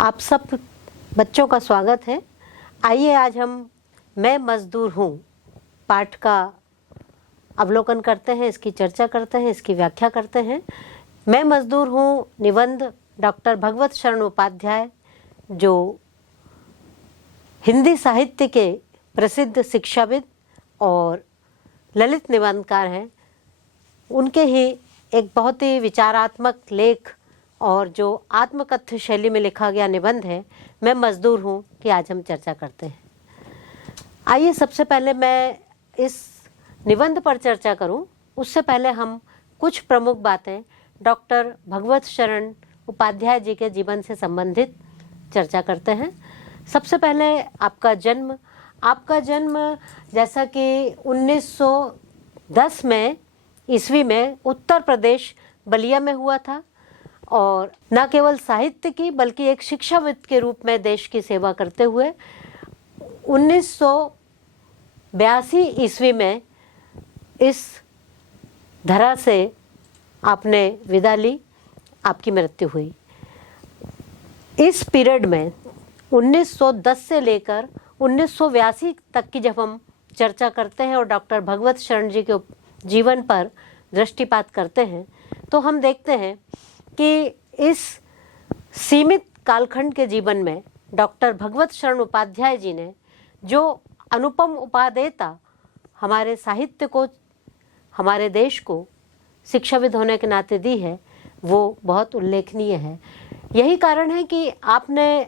आप सब बच्चों का स्वागत है। आइए आज हम मैं मजदूर हूँ पाठ का अवलोकन करते हैं, इसकी चर्चा करते हैं, इसकी व्याख्या करते हैं। मैं मजदूर हूँ निबंध डॉक्टर भगवत शरण उपाध्याय, जो हिंदी साहित्य के प्रसिद्ध शिक्षाविद और ललित निबंधकार हैं। उनके ही एक बहुत ही विचारात्मक लेख और जो आत्मकथ्य शैली में लिखा गया निबंध है मैं मजदूर हूँ कि आज हम चर्चा करते हैं। आइए सबसे पहले मैं इस निबंध पर चर्चा करूँ, उससे पहले हम कुछ प्रमुख बातें डॉक्टर भगवत शरण उपाध्याय जी के जीवन से संबंधित चर्चा करते हैं। सबसे पहले आपका जन्म जैसा कि 1910 में ईस्वी में उत्तर प्रदेश बलिया में हुआ था और न केवल साहित्य की बल्कि एक शिक्षाविद के रूप में देश की सेवा करते हुए 1982 ईस्वी में इस धरा से आपने विदा ली, आपकी मृत्यु हुई। इस पीरियड में 1910 से लेकर 1982 तक की जब हम चर्चा करते हैं और डॉक्टर भगवत शरण जी के जीवन पर दृष्टिपात करते हैं तो हम देखते हैं कि इस सीमित कालखंड के जीवन में डॉक्टर भगवत शरण उपाध्याय जी ने जो अनुपम उपादेयता हमारे साहित्य को, हमारे देश को शिक्षाविद होने के नाते दी है, वो बहुत उल्लेखनीय है। यही कारण है कि आपने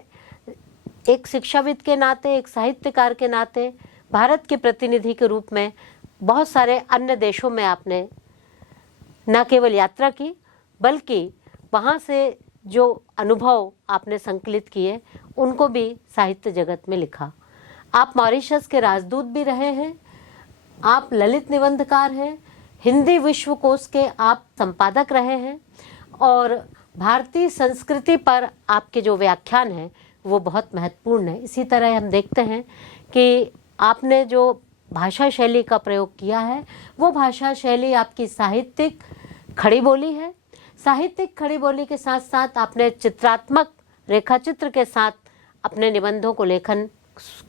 एक शिक्षाविद के नाते, एक साहित्यकार के नाते भारत के प्रतिनिधि के रूप में बहुत सारे अन्य देशों में आपने न केवल यात्रा की बल्कि वहाँ से जो अनुभव आपने संकलित किए उनको भी साहित्य जगत में लिखा। आप मॉरिशस के राजदूत भी रहे हैं, आप ललित निबंधकार हैं, हिंदी विश्वकोश के आप संपादक रहे हैं और भारतीय संस्कृति पर आपके जो व्याख्यान हैं वो बहुत महत्वपूर्ण है। इसी तरह हम देखते हैं कि आपने जो भाषा शैली का प्रयोग किया है वो भाषा शैली आपकी साहित्यिक खड़ी बोली है। साहित्यिक खड़ी बोली के साथ साथ आपने चित्रात्मक रेखाचित्र के साथ अपने निबंधों को लेखन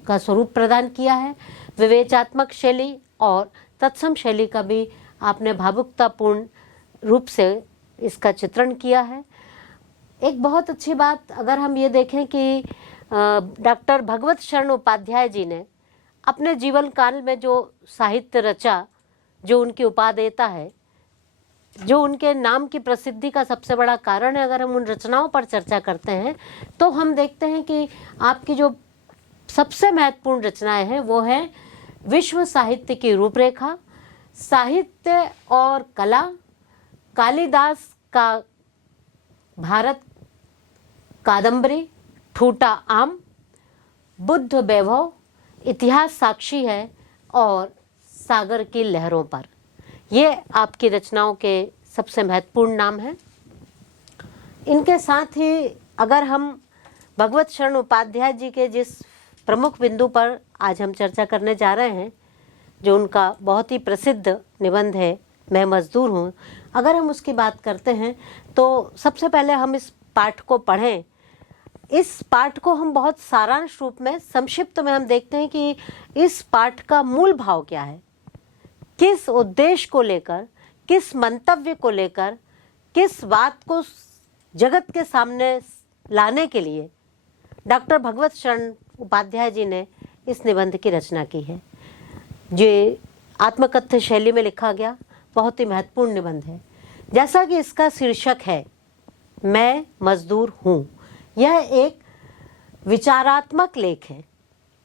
का स्वरूप प्रदान किया है। विवेचनात्मक शैली और तत्सम शैली का भी आपने भावुकतापूर्ण रूप से इसका चित्रण किया है। एक बहुत अच्छी बात अगर हम ये देखें कि डॉक्टर भगवत शरण उपाध्याय जी ने अपने जीवन काल में जो साहित्य रचा, जो उनकी उपादेयता है, जो उनके नाम की प्रसिद्धि का सबसे बड़ा कारण है, अगर हम उन रचनाओं पर चर्चा करते हैं तो हम देखते हैं कि आपकी जो सबसे महत्वपूर्ण रचनाएं हैं वो है विश्व साहित्य की रूपरेखा, साहित्य और कला, कालिदास का भारत कादम्बरी, ठूटा आम, बुद्ध वैभव, इतिहास साक्षी है और सागर की लहरों पर। ये आपकी रचनाओं के सबसे महत्वपूर्ण नाम हैं। इनके साथ ही अगर हम भगवत शरण उपाध्याय जी के जिस प्रमुख बिंदु पर आज हम चर्चा करने जा रहे हैं, जो उनका बहुत ही प्रसिद्ध निबंध है मैं मजदूर हूँ, अगर हम उसकी बात करते हैं तो सबसे पहले हम इस पाठ को पढ़ें। इस पाठ को हम बहुत सारांश रूप में, संक्षिप्त में हम देखते हैं कि इस पाठ का मूल भाव क्या है, किस उद्देश्य को लेकर, किस मंतव्य को लेकर, किस बात को जगत के सामने लाने के लिए डॉक्टर भगवत शरण उपाध्याय जी ने इस निबंध की रचना की है। जो आत्मकथ्य शैली में लिखा गया बहुत ही महत्वपूर्ण निबंध है। जैसा कि इसका शीर्षक है मैं मजदूर हूँ, यह एक विचारात्मक लेख है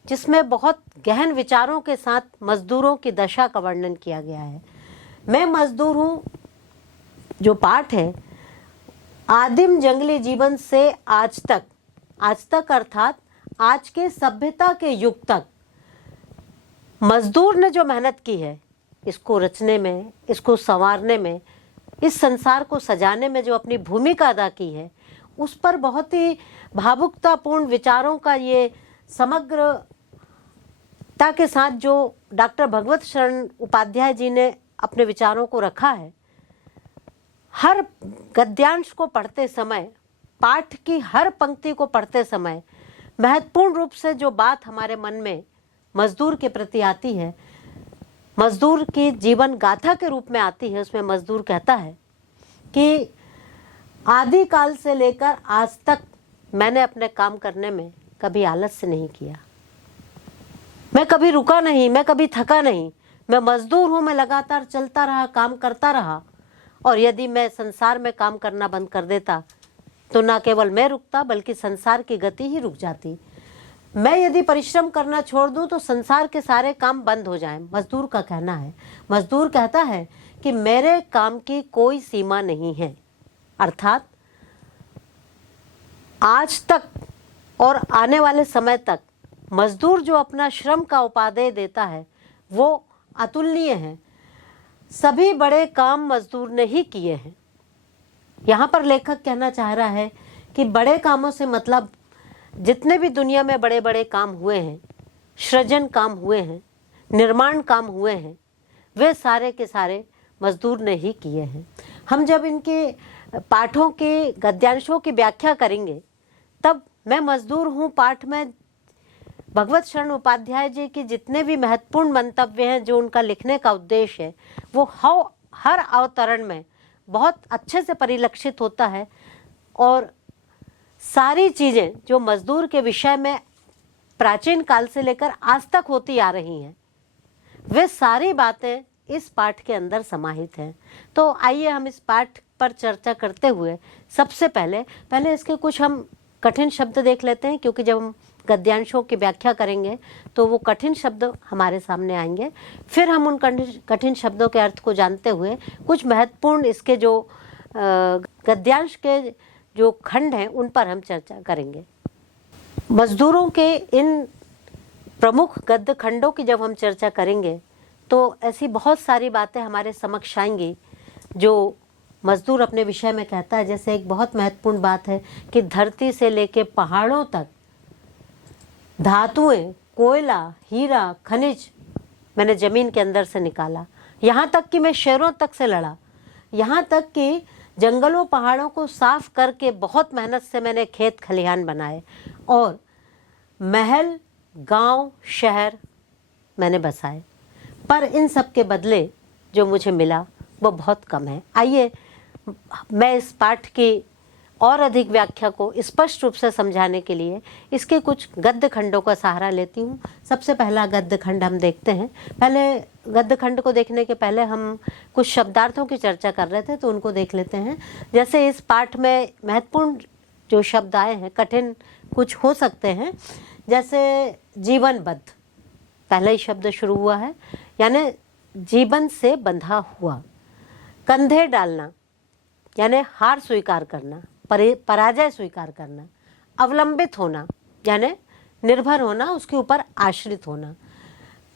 जिसमें बहुत गहन विचारों के साथ मजदूरों की दशा का वर्णन किया गया है। मैं मजदूर हूँ जो पाठ है आदिम जंगली जीवन से आज तक अर्थात आज के सभ्यता के युग तक मजदूर ने जो मेहनत की है, इसको रचने में, इसको संवारने में, इस संसार को सजाने में जो अपनी भूमिका अदा की है, उस पर बहुत ही भावुकतापूर्ण विचारों का ये समग्रता के साथ जो डॉक्टर भगवत शरण उपाध्याय जी ने अपने विचारों को रखा है, हर गद्यांश को पढ़ते समय पाठ की हर पंक्ति को पढ़ते समय महत्वपूर्ण रूप से जो बात हमारे मन में मजदूर के प्रति आती है, मजदूर की जीवन गाथा के रूप में आती है, उसमें मजदूर कहता है कि आदिकाल से लेकर आज तक मैंने अपने काम करने में कभी आलस्य नहीं किया, मैं कभी रुका नहीं, मैं कभी थका नहीं, मैं मजदूर हूं, मैं लगातार चलता रहा, काम करता रहा। और यदि मैं संसार में काम करना बंद कर देता तो ना केवल मैं रुकता बल्कि संसार की गति ही रुक जाती। मैं यदि परिश्रम करना छोड़ दूं तो संसार के सारे काम बंद हो जाएं, मजदूर का कहना है। मजदूर कहता है कि मेरे काम की कोई सीमा नहीं है, अर्थात आज तक और आने वाले समय तक मजदूर जो अपना श्रम का उपादेय देता है वो अतुलनीय है। सभी बड़े काम मजदूर ने ही किए हैं। यहाँ पर लेखक कहना चाह रहा है कि बड़े कामों से मतलब जितने भी दुनिया में बड़े बड़े काम हुए हैं, सृजन काम हुए हैं, निर्माण काम हुए हैं, वे सारे के सारे मजदूर ने ही किए हैं। हम जब इनके पाठों के गद्यांशों की व्याख्या करेंगे तब मैं मजदूर हूँ पाठ में भगवत शरण उपाध्याय जी के जितने भी महत्वपूर्ण मंतव्य हैं, जो उनका लिखने का उद्देश्य है, वो हर अवतरण में बहुत अच्छे से परिलक्षित होता है। और सारी चीज़ें जो मजदूर के विषय में प्राचीन काल से लेकर आज तक होती आ रही हैं, वे सारी बातें इस पाठ के अंदर समाहित हैं। तो आइए हम इस पाठ पर चर्चा करते हुए सबसे पहले इसके कुछ हम कठिन शब्द देख लेते हैं, क्योंकि जब हम गद्यांशों की व्याख्या करेंगे तो वो कठिन शब्द हमारे सामने आएंगे। फिर हम उन कठिन शब्दों के अर्थ को जानते हुए कुछ महत्वपूर्ण इसके जो गद्यांश के जो खंड हैं उन पर हम चर्चा करेंगे। मजदूरों के इन प्रमुख गद्य खंडों की जब हम चर्चा करेंगे तो ऐसी बहुत सारी बातें हमारे समक्ष आएंगी जो मजदूर अपने विषय में कहता है। जैसे एक बहुत महत्वपूर्ण बात है कि धरती से लेके पहाड़ों तक धातुएं, कोयला, हीरा, खनिज मैंने ज़मीन के अंदर से निकाला, यहाँ तक कि मैं शेरों तक से लड़ा, यहाँ तक कि जंगलों पहाड़ों को साफ करके बहुत मेहनत से मैंने खेत खलिहान बनाए और महल, गांव, शहर मैंने बसाए, पर इन सब के बदले जो मुझे मिला वो बहुत कम है। आइए मैं इस पाठ की और अधिक व्याख्या को स्पष्ट रूप से समझाने के लिए इसके कुछ गद्य खंडों का सहारा लेती हूँ। सबसे पहला गद्य खंड हम देखते हैं। पहले गद्य खंड को देखने के पहले हम कुछ शब्दार्थों की चर्चा कर रहे थे तो उनको देख लेते हैं। जैसे इस पाठ में महत्वपूर्ण जो शब्द आए हैं, कठिन कुछ हो सकते हैं, जैसे जीवनबद्ध, पहला ही शब्द शुरू हुआ है, यानी जीवन से बंधा हुआ। कंधे डालना यानी हार स्वीकार करना, पराजय स्वीकार करना। अवलंबित होना यानी निर्भर होना, उसके ऊपर आश्रित होना।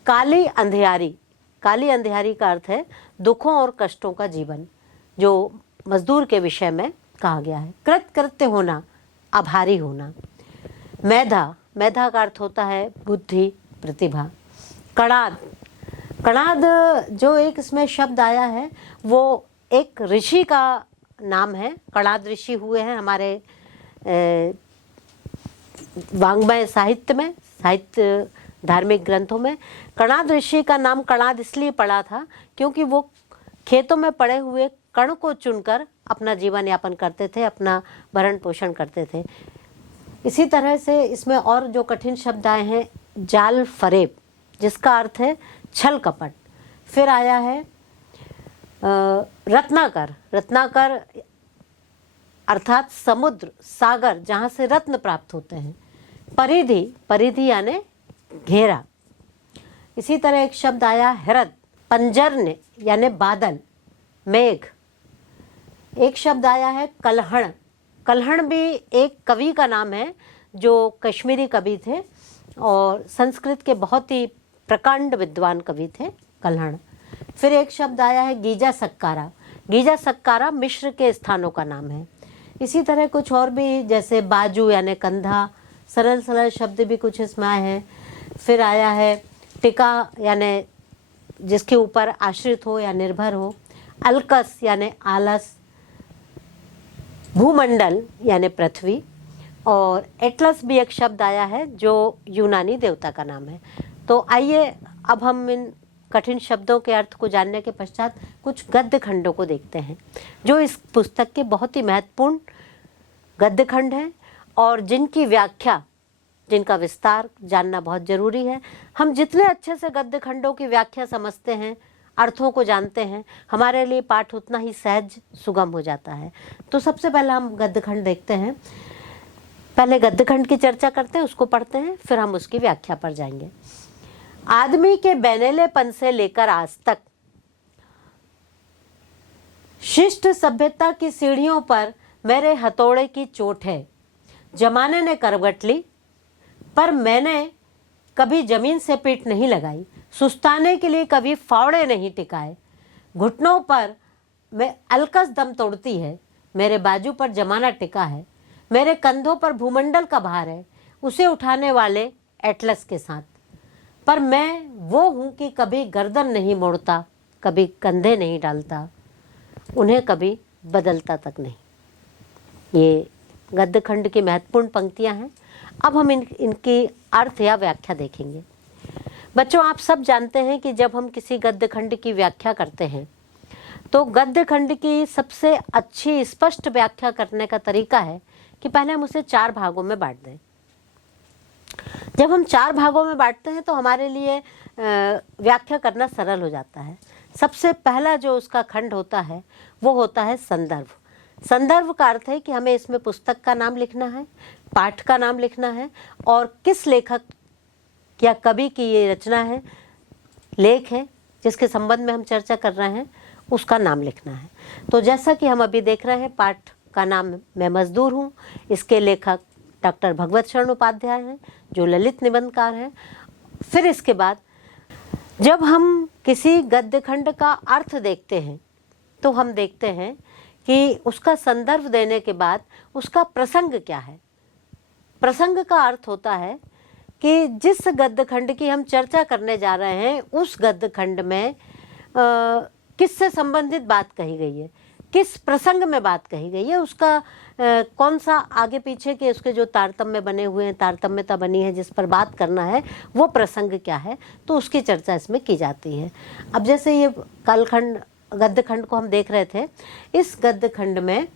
काली अंधियारी, काली अंधियारी का अर्थ है दुखों और कष्टों का जीवन, जो मजदूर के विषय में कहा गया है। कृतकृत्य होना, आभारी होना। मेधा, मेधा का अर्थ होता है बुद्धि, प्रतिभा। कणाद, कणाद जो एक इसमें शब्द आया है वो एक ऋषि का नाम है। कणाद ऋषि हुए हैं हमारे वांग्मय साहित्य में, साहित्य धार्मिक ग्रंथों में। कणाद ऋषि का नाम कणाद इसलिए पड़ा था क्योंकि वो खेतों में पड़े हुए कण को चुनकर अपना जीवन यापन करते थे, अपना भरण पोषण करते थे। इसी तरह से इसमें और जो कठिन शब्द आए हैं, जाल फरेब जिसका अर्थ है छल कपट। फिर आया है रत्नाकर, रत्नाकर अर्थात समुद्र, सागर जहाँ से रत्न प्राप्त होते हैं। परिधि, परिधि यानी घेरा। इसी तरह एक शब्द आया हृद, पंजरने यानी बादल, मेघ। एक शब्द आया है कल्हण, कल्हण भी एक कवि का नाम है जो कश्मीरी कवि थे और संस्कृत के बहुत ही प्रकांड विद्वान कवि थे कल्हण। फिर एक शब्द आया है गीजा सक्कारा, गीजा सक्कारा मिस्र के स्थानों का नाम है। इसी तरह कुछ और भी, जैसे बाजू यानी कंधा, सरल सरल शब्द भी कुछ इसमें आए हैं। फिर आया है टिका यानी जिसके ऊपर आश्रित हो या निर्भर हो। अलकस यानी आलस। भूमंडल यानी पृथ्वी, और एटलस भी एक शब्द आया है जो यूनानी देवता का नाम है। तो आइए अब हम इन कठिन शब्दों के अर्थ को जानने के पश्चात कुछ गद्य खंडों को देखते हैं जो इस पुस्तक के बहुत ही महत्वपूर्ण गद्य खंड हैं और जिनकी व्याख्या, जिनका विस्तार जानना बहुत जरूरी है। हम जितने अच्छे से गद्य खंडों की व्याख्या समझते हैं, अर्थों को जानते हैं, हमारे लिए पाठ उतना ही सहज सुगम हो जाता है। तो सबसे पहले हम गद्य खंड देखते हैं। पहले गद्य खंड की चर्चा करते हैं, उसको पढ़ते हैं, फिर हम उसकी व्याख्या पर जाएंगे। आदमी के बैनेलेपन से लेकर आज तक शिष्ट सभ्यता की सीढ़ियों पर मेरे हथौड़े की चोट है। जमाने ने करवट ली पर मैंने कभी जमीन से पीठ नहीं लगाई। सुस्ताने के लिए कभी फावड़े नहीं टिकाए। घुटनों पर मैं अलकस दम तोड़ती है। मेरे बाजू पर जमाना टिका है। मेरे कंधों पर भूमंडल का भार है, उसे उठाने वाले एटलस के साथ। पर मैं वो हूँ कि कभी गर्दन नहीं मोड़ता, कभी कंधे नहीं डालता, उन्हें कभी बदलता तक नहीं। ये गद्य खंड की महत्वपूर्ण पंक्तियां हैं। अब हम इनकी अर्थ या व्याख्या देखेंगे। बच्चों, आप सब जानते हैं कि जब हम किसी गद्य खंड की व्याख्या करते हैं तो गद्य खंड की सबसे अच्छी स्पष्ट व्याख्या करने का तरीका है कि पहले हम उसे 4 भागों में बांट दें। जब हम 4 भागों में बांटते हैं तो हमारे लिए व्याख्या करना सरल हो जाता है। सबसे पहला जो उसका खंड होता है वो होता है संदर्भ। संदर्भ का अर्थ है कि हमें इसमें पुस्तक का नाम लिखना है, पाठ का नाम लिखना है और किस लेखक या कवि की ये रचना है, लेख है जिसके संबंध में हम चर्चा कर रहे हैं, उसका नाम लिखना है। तो जैसा कि हम अभी देख रहे हैं, पाठ का नाम मैं मजदूर हूँ, इसके लेखक डॉक्टर भगवत शरण उपाध्याय हैं जो ललित निबंधकार हैं। फिर इसके बाद जब हम किसी गद्य खंड का अर्थ देखते हैं तो हम देखते हैं कि उसका संदर्भ देने के बाद उसका प्रसंग क्या है। प्रसंग का अर्थ होता है कि जिस गद्य खंड की हम चर्चा करने जा रहे हैं उस गद्य खंड में किससे संबंधित बात कही गई है, किस प्रसंग में बात कही गई है, उसका कौन सा आगे पीछे के उसके जो तारतम्य बने हुए हैं, तारतम्यता बनी है जिस पर बात करना है, वो प्रसंग क्या है, तो उसकी चर्चा इसमें की जाती है। अब जैसे ये कालखंड गद्य खंड को हम देख रहे थे, इस गद्य खंड में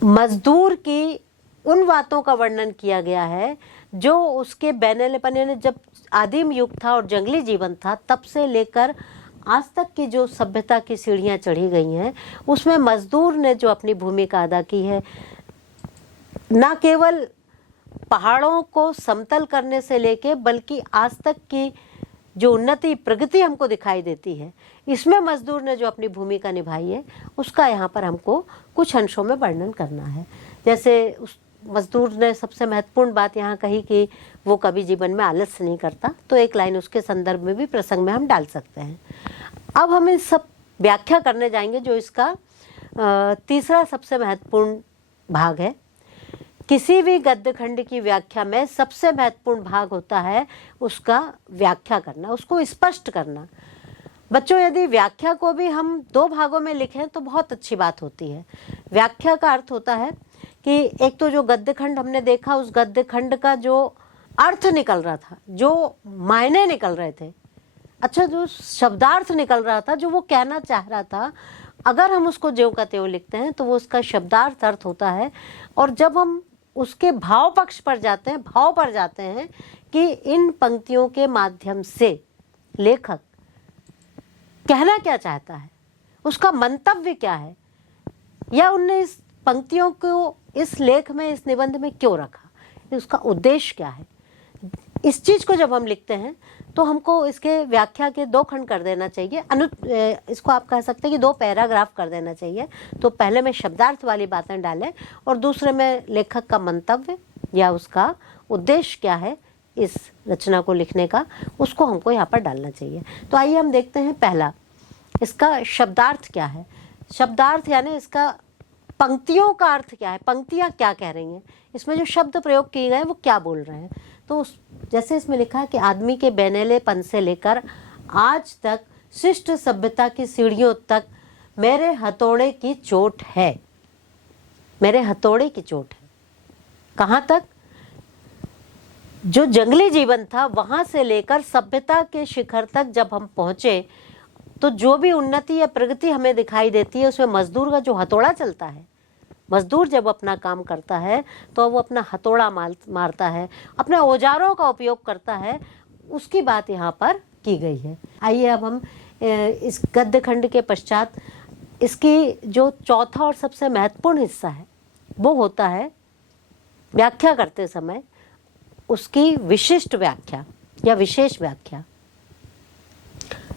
मजदूर की उन बातों का वर्णन किया गया है जो उसके बैनेलेपन, यानी जब आदिम युग था और जंगली जीवन था तब से लेकर आज तक की जो सभ्यता की सीढ़ियां चढ़ी गई हैं, उसमें मजदूर ने जो अपनी भूमिका अदा की है, न केवल पहाड़ों को समतल करने से लेके बल्कि आज तक की जो उन्नति प्रगति हमको दिखाई देती है, इसमें मजदूर ने जो अपनी भूमिका निभाई है उसका यहाँ पर हमको कुछ अंशों में वर्णन करना है। जैसे उस मजदूर ने सबसे महत्वपूर्ण बात यहाँ कही कि वो कभी जीवन में आलस्य नहीं करता, तो एक लाइन उसके संदर्भ में भी प्रसंग में हम डाल सकते हैं। अब हम इस सब व्याख्या करने जाएंगे जो इसका तीसरा सबसे महत्वपूर्ण भाग है। किसी भी गद्य खंड की व्याख्या में सबसे महत्वपूर्ण भाग होता है उसका व्याख्या करना, उसको स्पष्ट करना। बच्चों, यदि व्याख्या को भी हम 2 भागों में लिखें तो बहुत अच्छी बात होती है। व्याख्या का अर्थ होता है कि एक तो जो गद्य खंड हमने देखा, उस गद्य खंड का जो अर्थ निकल रहा था, जो मायने निकल रहे थे, अच्छा जो शब्दार्थ निकल रहा था, जो वो कहना चाह रहा था, अगर हम उसको ज्यों का त्यों लिखते हैं तो वो उसका शब्दार्थ अर्थ होता है। और जब हम उसके भाव पक्ष पर जाते हैं, भाव पर जाते हैं कि इन पंक्तियों के माध्यम से लेखक कहना क्या चाहता है, उसका मंतव्य क्या है, या उनने इस पंक्तियों को इस लेख में, इस निबंध में क्यों रखा, उसका उद्देश्य क्या है, इस चीज को जब हम लिखते हैं तो हमको इसके व्याख्या के 2 खंड कर देना चाहिए। इसको आप कह सकते हैं कि 2 पैराग्राफ कर देना चाहिए। तो पहले में शब्दार्थ वाली बातें डालें और दूसरे में लेखक का मंतव्य या उसका उद्देश्य क्या है इस रचना को लिखने का, उसको हमको यहाँ पर डालना चाहिए। तो आइए हम देखते हैं पहला, इसका शब्दार्थ क्या है। शब्दार्थ यानी इसका पंक्तियों का अर्थ क्या है, पंक्तियाँ क्या कह रही हैं, इसमें जो शब्द प्रयोग किए गए वो क्या बोल रहे हैं। तो जैसे इसमें लिखा है कि आदमी के बैनेलेपन से लेकर आज तक शिष्ट सभ्यता की सीढ़ियों तक मेरे हथौड़े की चोट है, मेरे हथौड़े की चोट है। कहाँ तक? जो जंगली जीवन था वहां से लेकर सभ्यता के शिखर तक जब हम पहुंचे, तो जो भी उन्नति या प्रगति हमें दिखाई देती है उसमें मजदूर का जो हथौड़ा चलता है। मजदूर जब अपना काम करता है तो वो अपना हथौड़ा मारता है, अपने औजारों का उपयोग करता है, उसकी बात यहाँ पर की गई है। आइए अब हम इस गद्य खंड के पश्चात इसकी जो चौथा और सबसे महत्वपूर्ण हिस्सा है वो होता है व्याख्या करते समय उसकी विशिष्ट व्याख्या या विशेष व्याख्या।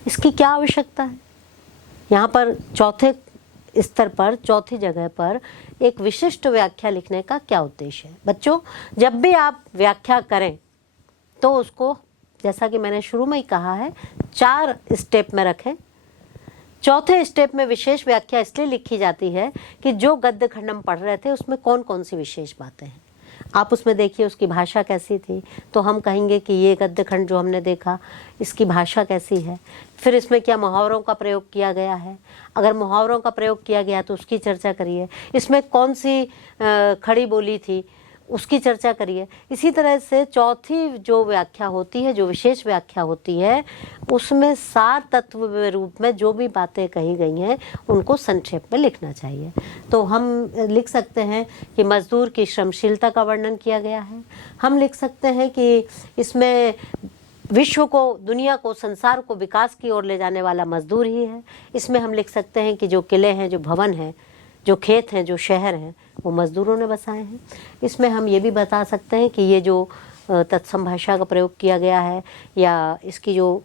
इसकी क्या आवश्यकता है? यहाँ पर चौथे स्तर पर, चौथी जगह पर एक विशिष्ट व्याख्या लिखने का क्या उद्देश्य है? बच्चों, जब भी आप व्याख्या करें तो उसको, जैसा कि मैंने शुरू में ही कहा है, 4 स्टेप में रखें। चौथे स्टेप में विशेष व्याख्या इसलिए लिखी जाती है कि जो गद्य खंड हम पढ़ रहे थे उसमें कौन कौन सी विशेष बातें हैं। आप उसमें देखिए उसकी भाषा कैसी थी, तो हम कहेंगे कि ये गद्य खंड जो हमने देखा इसकी भाषा कैसी है। फिर इसमें क्या मुहावरों का प्रयोग किया गया है, अगर मुहावरों का प्रयोग किया गया तो उसकी चर्चा करिए। इसमें कौन सी खड़ी बोली थी उसकी चर्चा करिए। इसी तरह से चौथी जो व्याख्या होती है, जो विशेष व्याख्या होती है, उसमें सार तत्व के रूप में जो भी बातें कही गई हैं उनको संक्षेप में लिखना चाहिए। तो हम लिख सकते हैं कि मजदूर की श्रमशीलता का वर्णन किया गया है। हम लिख सकते हैं कि इसमें विश्व को, दुनिया को, संसार को विकास की ओर ले जाने वाला मजदूर ही है। इसमें हम लिख सकते हैं कि जो किले हैं, जो भवन हैं, जो खेत हैं, जो शहर हैं, वो मजदूरों ने बसाए हैं। इसमें हम ये भी बता सकते हैं कि ये जो तत्सम भाषा का प्रयोग किया गया है या इसकी जो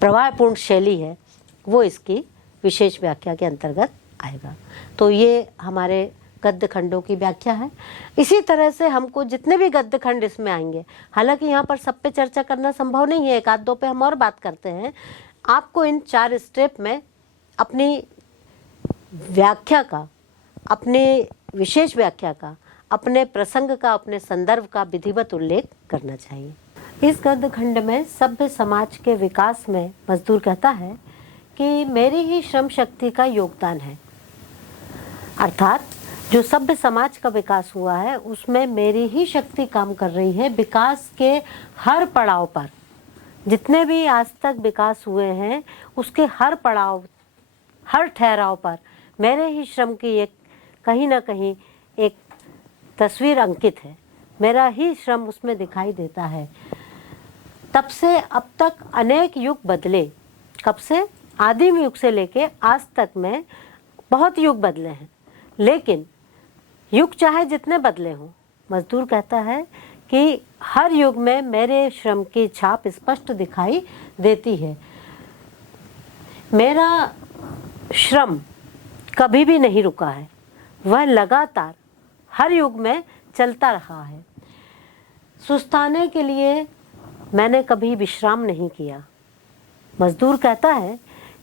प्रवाहपूर्ण शैली है वो इसकी विशेष व्याख्या के अंतर्गत आएगा। तो ये हमारे गद्य खंडों की व्याख्या है। इसी तरह से हमको जितने भी गद्य खंड इसमें आएंगे, हालांकि यहाँ पर सब पे चर्चा करना संभव नहीं है, एक आध दो पे हम और बात करते हैं। आपको इन 4 स्टेप में अपनी व्याख्या का, अपने विशेष व्याख्या का, अपने प्रसंग का, अपने संदर्भ का विधिवत उल्लेख करना चाहिए। इस गद्य खंड में सभ्य समाज के विकास में मजदूर कहता है कि मेरी ही श्रम शक्ति का योगदान है, अर्थात जो सभ्य समाज का विकास हुआ है उसमें मेरी ही शक्ति काम कर रही है। विकास के हर पड़ाव पर, जितने भी आज तक विकास हुए हैं उसके हर पड़ाव, हर ठहराव पर मेरे ही श्रम की एक कहीं ना कहीं एक तस्वीर अंकित है, मेरा ही श्रम उसमें दिखाई देता है। तब से अब तक अनेक युग बदले, कब से? आदिम युग से लेके आज तक में बहुत युग बदले हैं, लेकिन युग चाहे जितने बदले हों, मजदूर कहता है कि हर युग में मेरे श्रम की छाप स्पष्ट दिखाई देती है। मेरा श्रम कभी भी नहीं रुका है, वह लगातार हर युग में चलता रहा है। सुस्ताने के लिए मैंने कभी विश्राम नहीं किया। मजदूर कहता है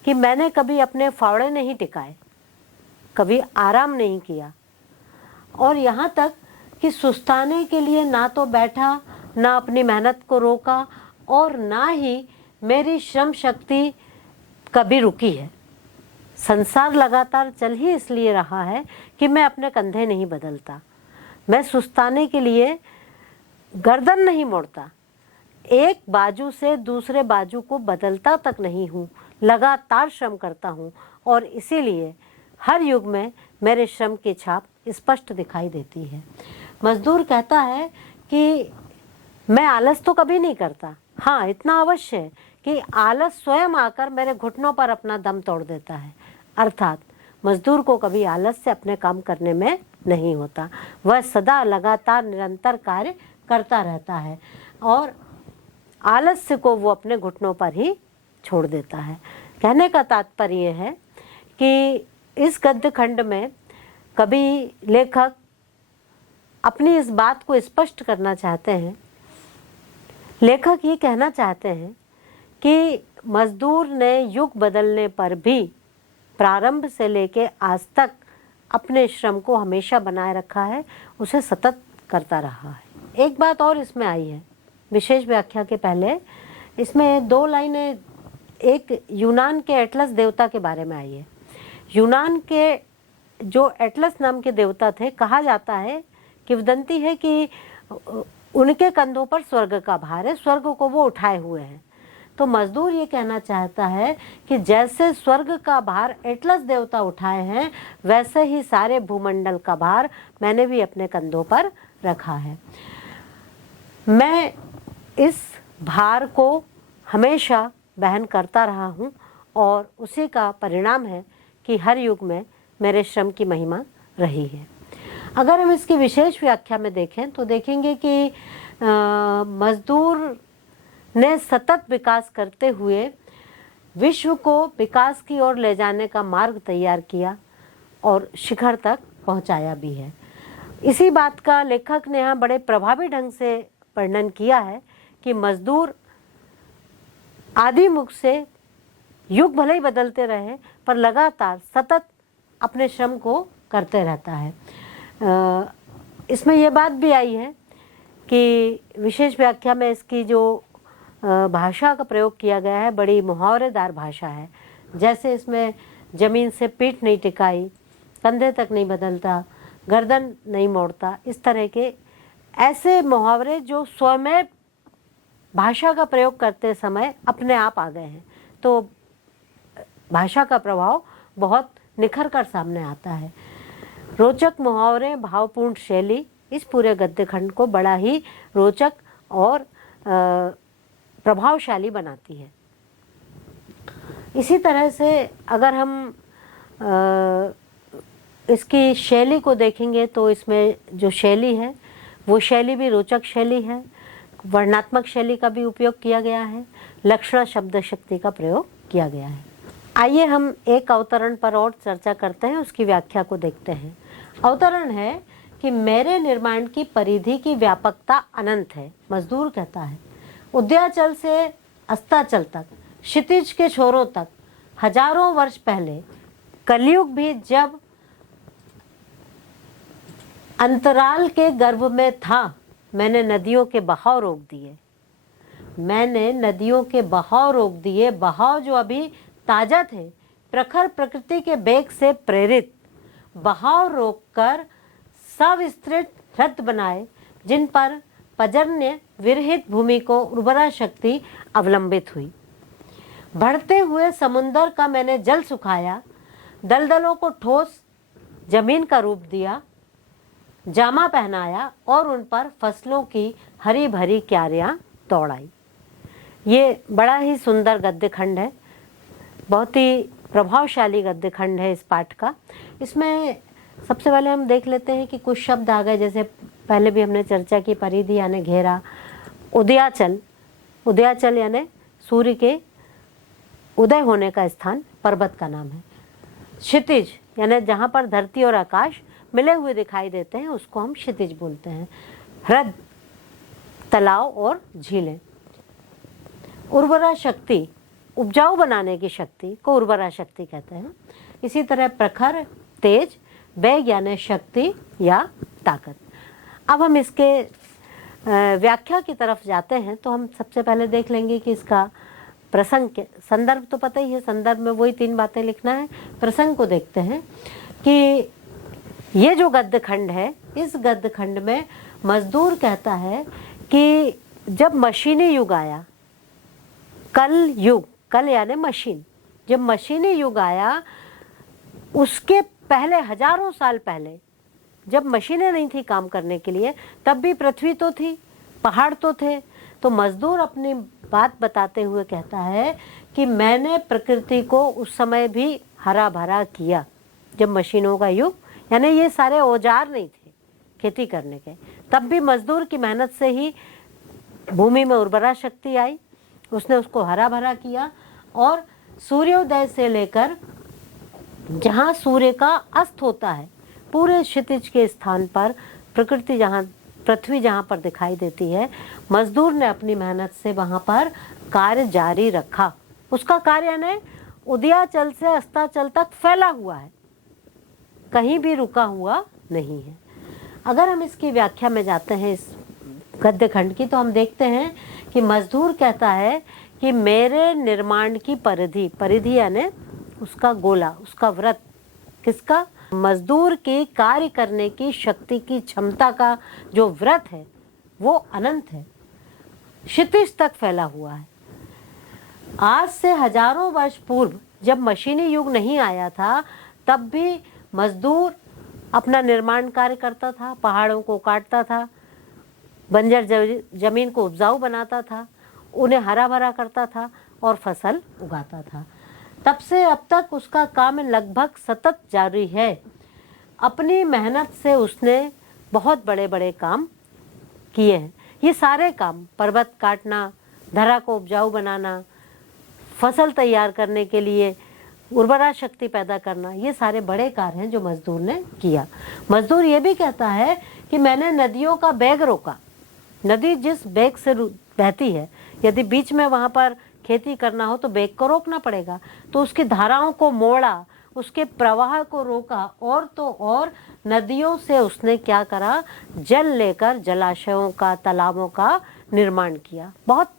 कि मैंने कभी अपने फावड़े नहीं टिकाए, कभी आराम नहीं किया, और यहाँ तक कि सुस्ताने के लिए ना तो बैठा, ना अपनी मेहनत को रोका, और ना ही मेरी श्रम शक्ति कभी रुकी है। संसार लगातार चल ही इसलिए रहा है कि मैं अपने कंधे नहीं बदलता, मैं सुस्ताने के लिए गर्दन नहीं मोड़ता, एक बाजू से दूसरे बाजू को बदलता तक नहीं हूँ, लगातार श्रम करता हूँ, और इसीलिए हर युग में मेरे श्रम की छाप स्पष्ट दिखाई देती है। मजदूर कहता है कि मैं आलस तो कभी नहीं करता, हाँ इतना अवश्य है कि आलस स्वयं आकर मेरे घुटनों पर अपना दम तोड़ देता है। अर्थात मजदूर को कभी आलस से अपने काम करने में नहीं होता, वह सदा लगातार निरंतर कार्य करता रहता है और आलस्य को वो अपने घुटनों पर ही छोड़ देता है। कहने का तात्पर्य है कि इस गद्य खंड में कभी लेखक अपनी इस बात को स्पष्ट करना चाहते हैं, लेखक ये कहना चाहते हैं कि मजदूर ने युग बदलने पर भी प्रारंभ से लेके आज तक अपने श्रम को हमेशा बनाए रखा है, उसे सतत करता रहा है। एक बात और इसमें आई है, विशेष व्याख्या के पहले इसमें 2 लाइनें एक यूनान के एटलस देवता के बारे में आई है यूनान के जो एटलस नाम के देवता थे, कहा जाता है, किंवदंती है कि उनके कंधों पर स्वर्ग का भार है, स्वर्ग को वो उठाए हुए हैं। तो मजदूर ये कहना चाहता है कि जैसे स्वर्ग का भार एटलस देवता उठाए हैं, वैसे ही सारे भूमंडल का भार मैंने भी अपने कंधों पर रखा है। मैं इस भार को हमेशा वहन करता रहा हूँ और उसी का परिणाम है कि हर युग में मेरे श्रम की महिमा रही है। अगर हम इसकी विशेष व्याख्या में देखें तो देखेंगे कि मजदूर ने सतत विकास करते हुए विश्व को विकास की ओर ले जाने का मार्ग तैयार किया और शिखर तक पहुंचाया भी है। इसी बात का लेखक ने यहाँ बड़े प्रभावी ढंग से वर्णन किया है कि मजदूर आदि मुख से युग भले ही बदलते रहे पर लगातार सतत अपने श्रम को करते रहता है। इसमें यह बात भी आई है कि विशेष व्याख्या में इसकी जो भाषा का प्रयोग किया गया है बड़ी मुहावरेदार भाषा है। जैसे इसमें जमीन से पीठ नहीं टिकाई, कंधे तक नहीं बदलता, गर्दन नहीं मोड़ता, इस तरह के ऐसे मुहावरे जो स्वयं भाषा का प्रयोग करते समय अपने आप आ गए हैं। तो भाषा का प्रभाव बहुत निखर कर सामने आता है। रोचक मुहावरे, भावपूर्ण शैली इस पूरे गद्य खंड को बड़ा ही रोचक और प्रभावशाली बनाती है। इसी तरह से अगर हम इसकी शैली को देखेंगे तो इसमें जो शैली है वो शैली भी रोचक शैली है। वर्णात्मक शैली का भी उपयोग किया गया है, लक्षण शब्द शक्ति का प्रयोग किया गया है। आइए हम एक अवतरण पर और चर्चा करते हैं, उसकी व्याख्या को देखते हैं। अवतरण है कि मेरे निर्माण की परिधि की व्यापकता अनंत है। मजदूर कहता है उदयाचल से अस्ताचल तक, क्षितिज के छोरों तक, हजारों वर्ष पहले कलयुग भी जब अंतराल के गर्भ में था, मैंने नदियों के बहाव रोक दिए। मैंने नदियों के बहाव रोक दिए, बहाव जो अभी ताजा थे, प्रखर प्रकृति के बेग से प्रेरित बहाव रोककर सविस्तृत ह्रद बनाए, जिन पर पर्जन्य विरहित भूमि को उर्वरा शक्ति अवलंबित हुई। बढ़ते हुए समुंदर का मैंने जल सुखाया, दलदलों को ठोस जमीन का रूप दिया, जामा पहनाया और उन पर फसलों की हरी भरी क्यारियां दौड़ाई। ये बड़ा ही सुंदर गद्य खंड है, बहुत ही प्रभावशाली गद्य खंड है इस पाठ का। इसमें सबसे पहले हम देख लेते हैं कि कुछ शब्द आ गए, जैसे पहले भी हमने चर्चा की, परिधि यानी घेरा, उदयाचल, उदयाचल यानी सूर्य के उदय होने का स्थान, पर्वत का नाम है। क्षितिज यानी जहाँ पर धरती और आकाश मिले हुए दिखाई देते हैं उसको हम क्षितिज बोलते हैं। ह्रद, तालाब और झीलें। उर्वरा शक्ति, उपजाऊ बनाने की शक्ति को उर्वरा शक्ति कहते हैं। इसी तरह प्रखर, तेज, वेग यानी शक्ति या ताकत। अब हम इसके व्याख्या की तरफ जाते हैं तो हम सबसे पहले देख लेंगे कि इसका प्रसंग के संदर्भ तो पता ही है, संदर्भ में वही 3 बातें लिखना है। प्रसंग को देखते हैं कि ये जो गद्य खंड है, इस गद्य खंड में मजदूर कहता है कि जब मशीनी युग आया, कल युग, कल यानी मशीन, जब मशीनी युग आया उसके पहले हजारों साल पहले जब मशीनें नहीं थी काम करने के लिए, तब भी पृथ्वी तो थी, पहाड़ तो थे। तो मजदूर अपनी बात बताते हुए कहता है कि मैंने प्रकृति को उस समय भी हरा भरा किया जब मशीनों का युग, यानी ये सारे औजार नहीं थे खेती करने के, तब भी मजदूर की मेहनत से ही भूमि में उर्वरा शक्ति आई, उसने उसको हरा भरा किया। और सूर्योदय से लेकर जहाँ सूर्य का अस्त होता है, पूरे क्षितिज के स्थान पर प्रकृति जहाँ, पृथ्वी जहाँ पर दिखाई देती है, मजदूर ने अपनी मेहनत से वहाँ पर कार्य जारी रखा। उसका कार्य यानी उदयाचल से अस्ताचल तक फैला हुआ है, कहीं भी रुका हुआ नहीं है। अगर हम इसकी व्याख्या में जाते हैं इस गद्य खंड की, तो हम देखते हैं कि मजदूर कहता है कि मेरे निर्माण की परिधि, परिधि यानी उसका गोला, उसका वृत्त, किसका? मजदूर की कार्य करने की शक्ति की क्षमता का जो व्रत है वो अनंत है, क्षितिज तक फैला हुआ है। आज से हजारों वर्ष पूर्व जब मशीनी युग नहीं आया था, तब भी मजदूर अपना निर्माण कार्य करता था, पहाड़ों को काटता था, बंजर जमीन को उपजाऊ बनाता था, उन्हें हरा भरा करता था और फसल उगाता था। तब से अब तक उसका काम लगभग सतत जारी है। अपनी मेहनत से उसने बहुत बड़े बड़े काम किए हैं। ये सारे काम, पर्वत काटना, धरा को उपजाऊ बनाना, फसल तैयार करने के लिए उर्वरा शक्ति पैदा करना, ये सारे बड़े कार्य हैं जो मजदूर ने किया। मजदूर ये भी कहता है कि मैंने नदियों का वेग रोका। नदी जिस वेग से बहती है, यदि बीच में वहाँ पर खेती करना हो तो वेग को रोकना पड़ेगा, तो उसकी धाराओं को मोड़ा, उसके प्रवाह को रोका, और तो और नदियों से उसने क्या करा, जल लेकर जलाशयों का, तालाबों का निर्माण किया। बहुत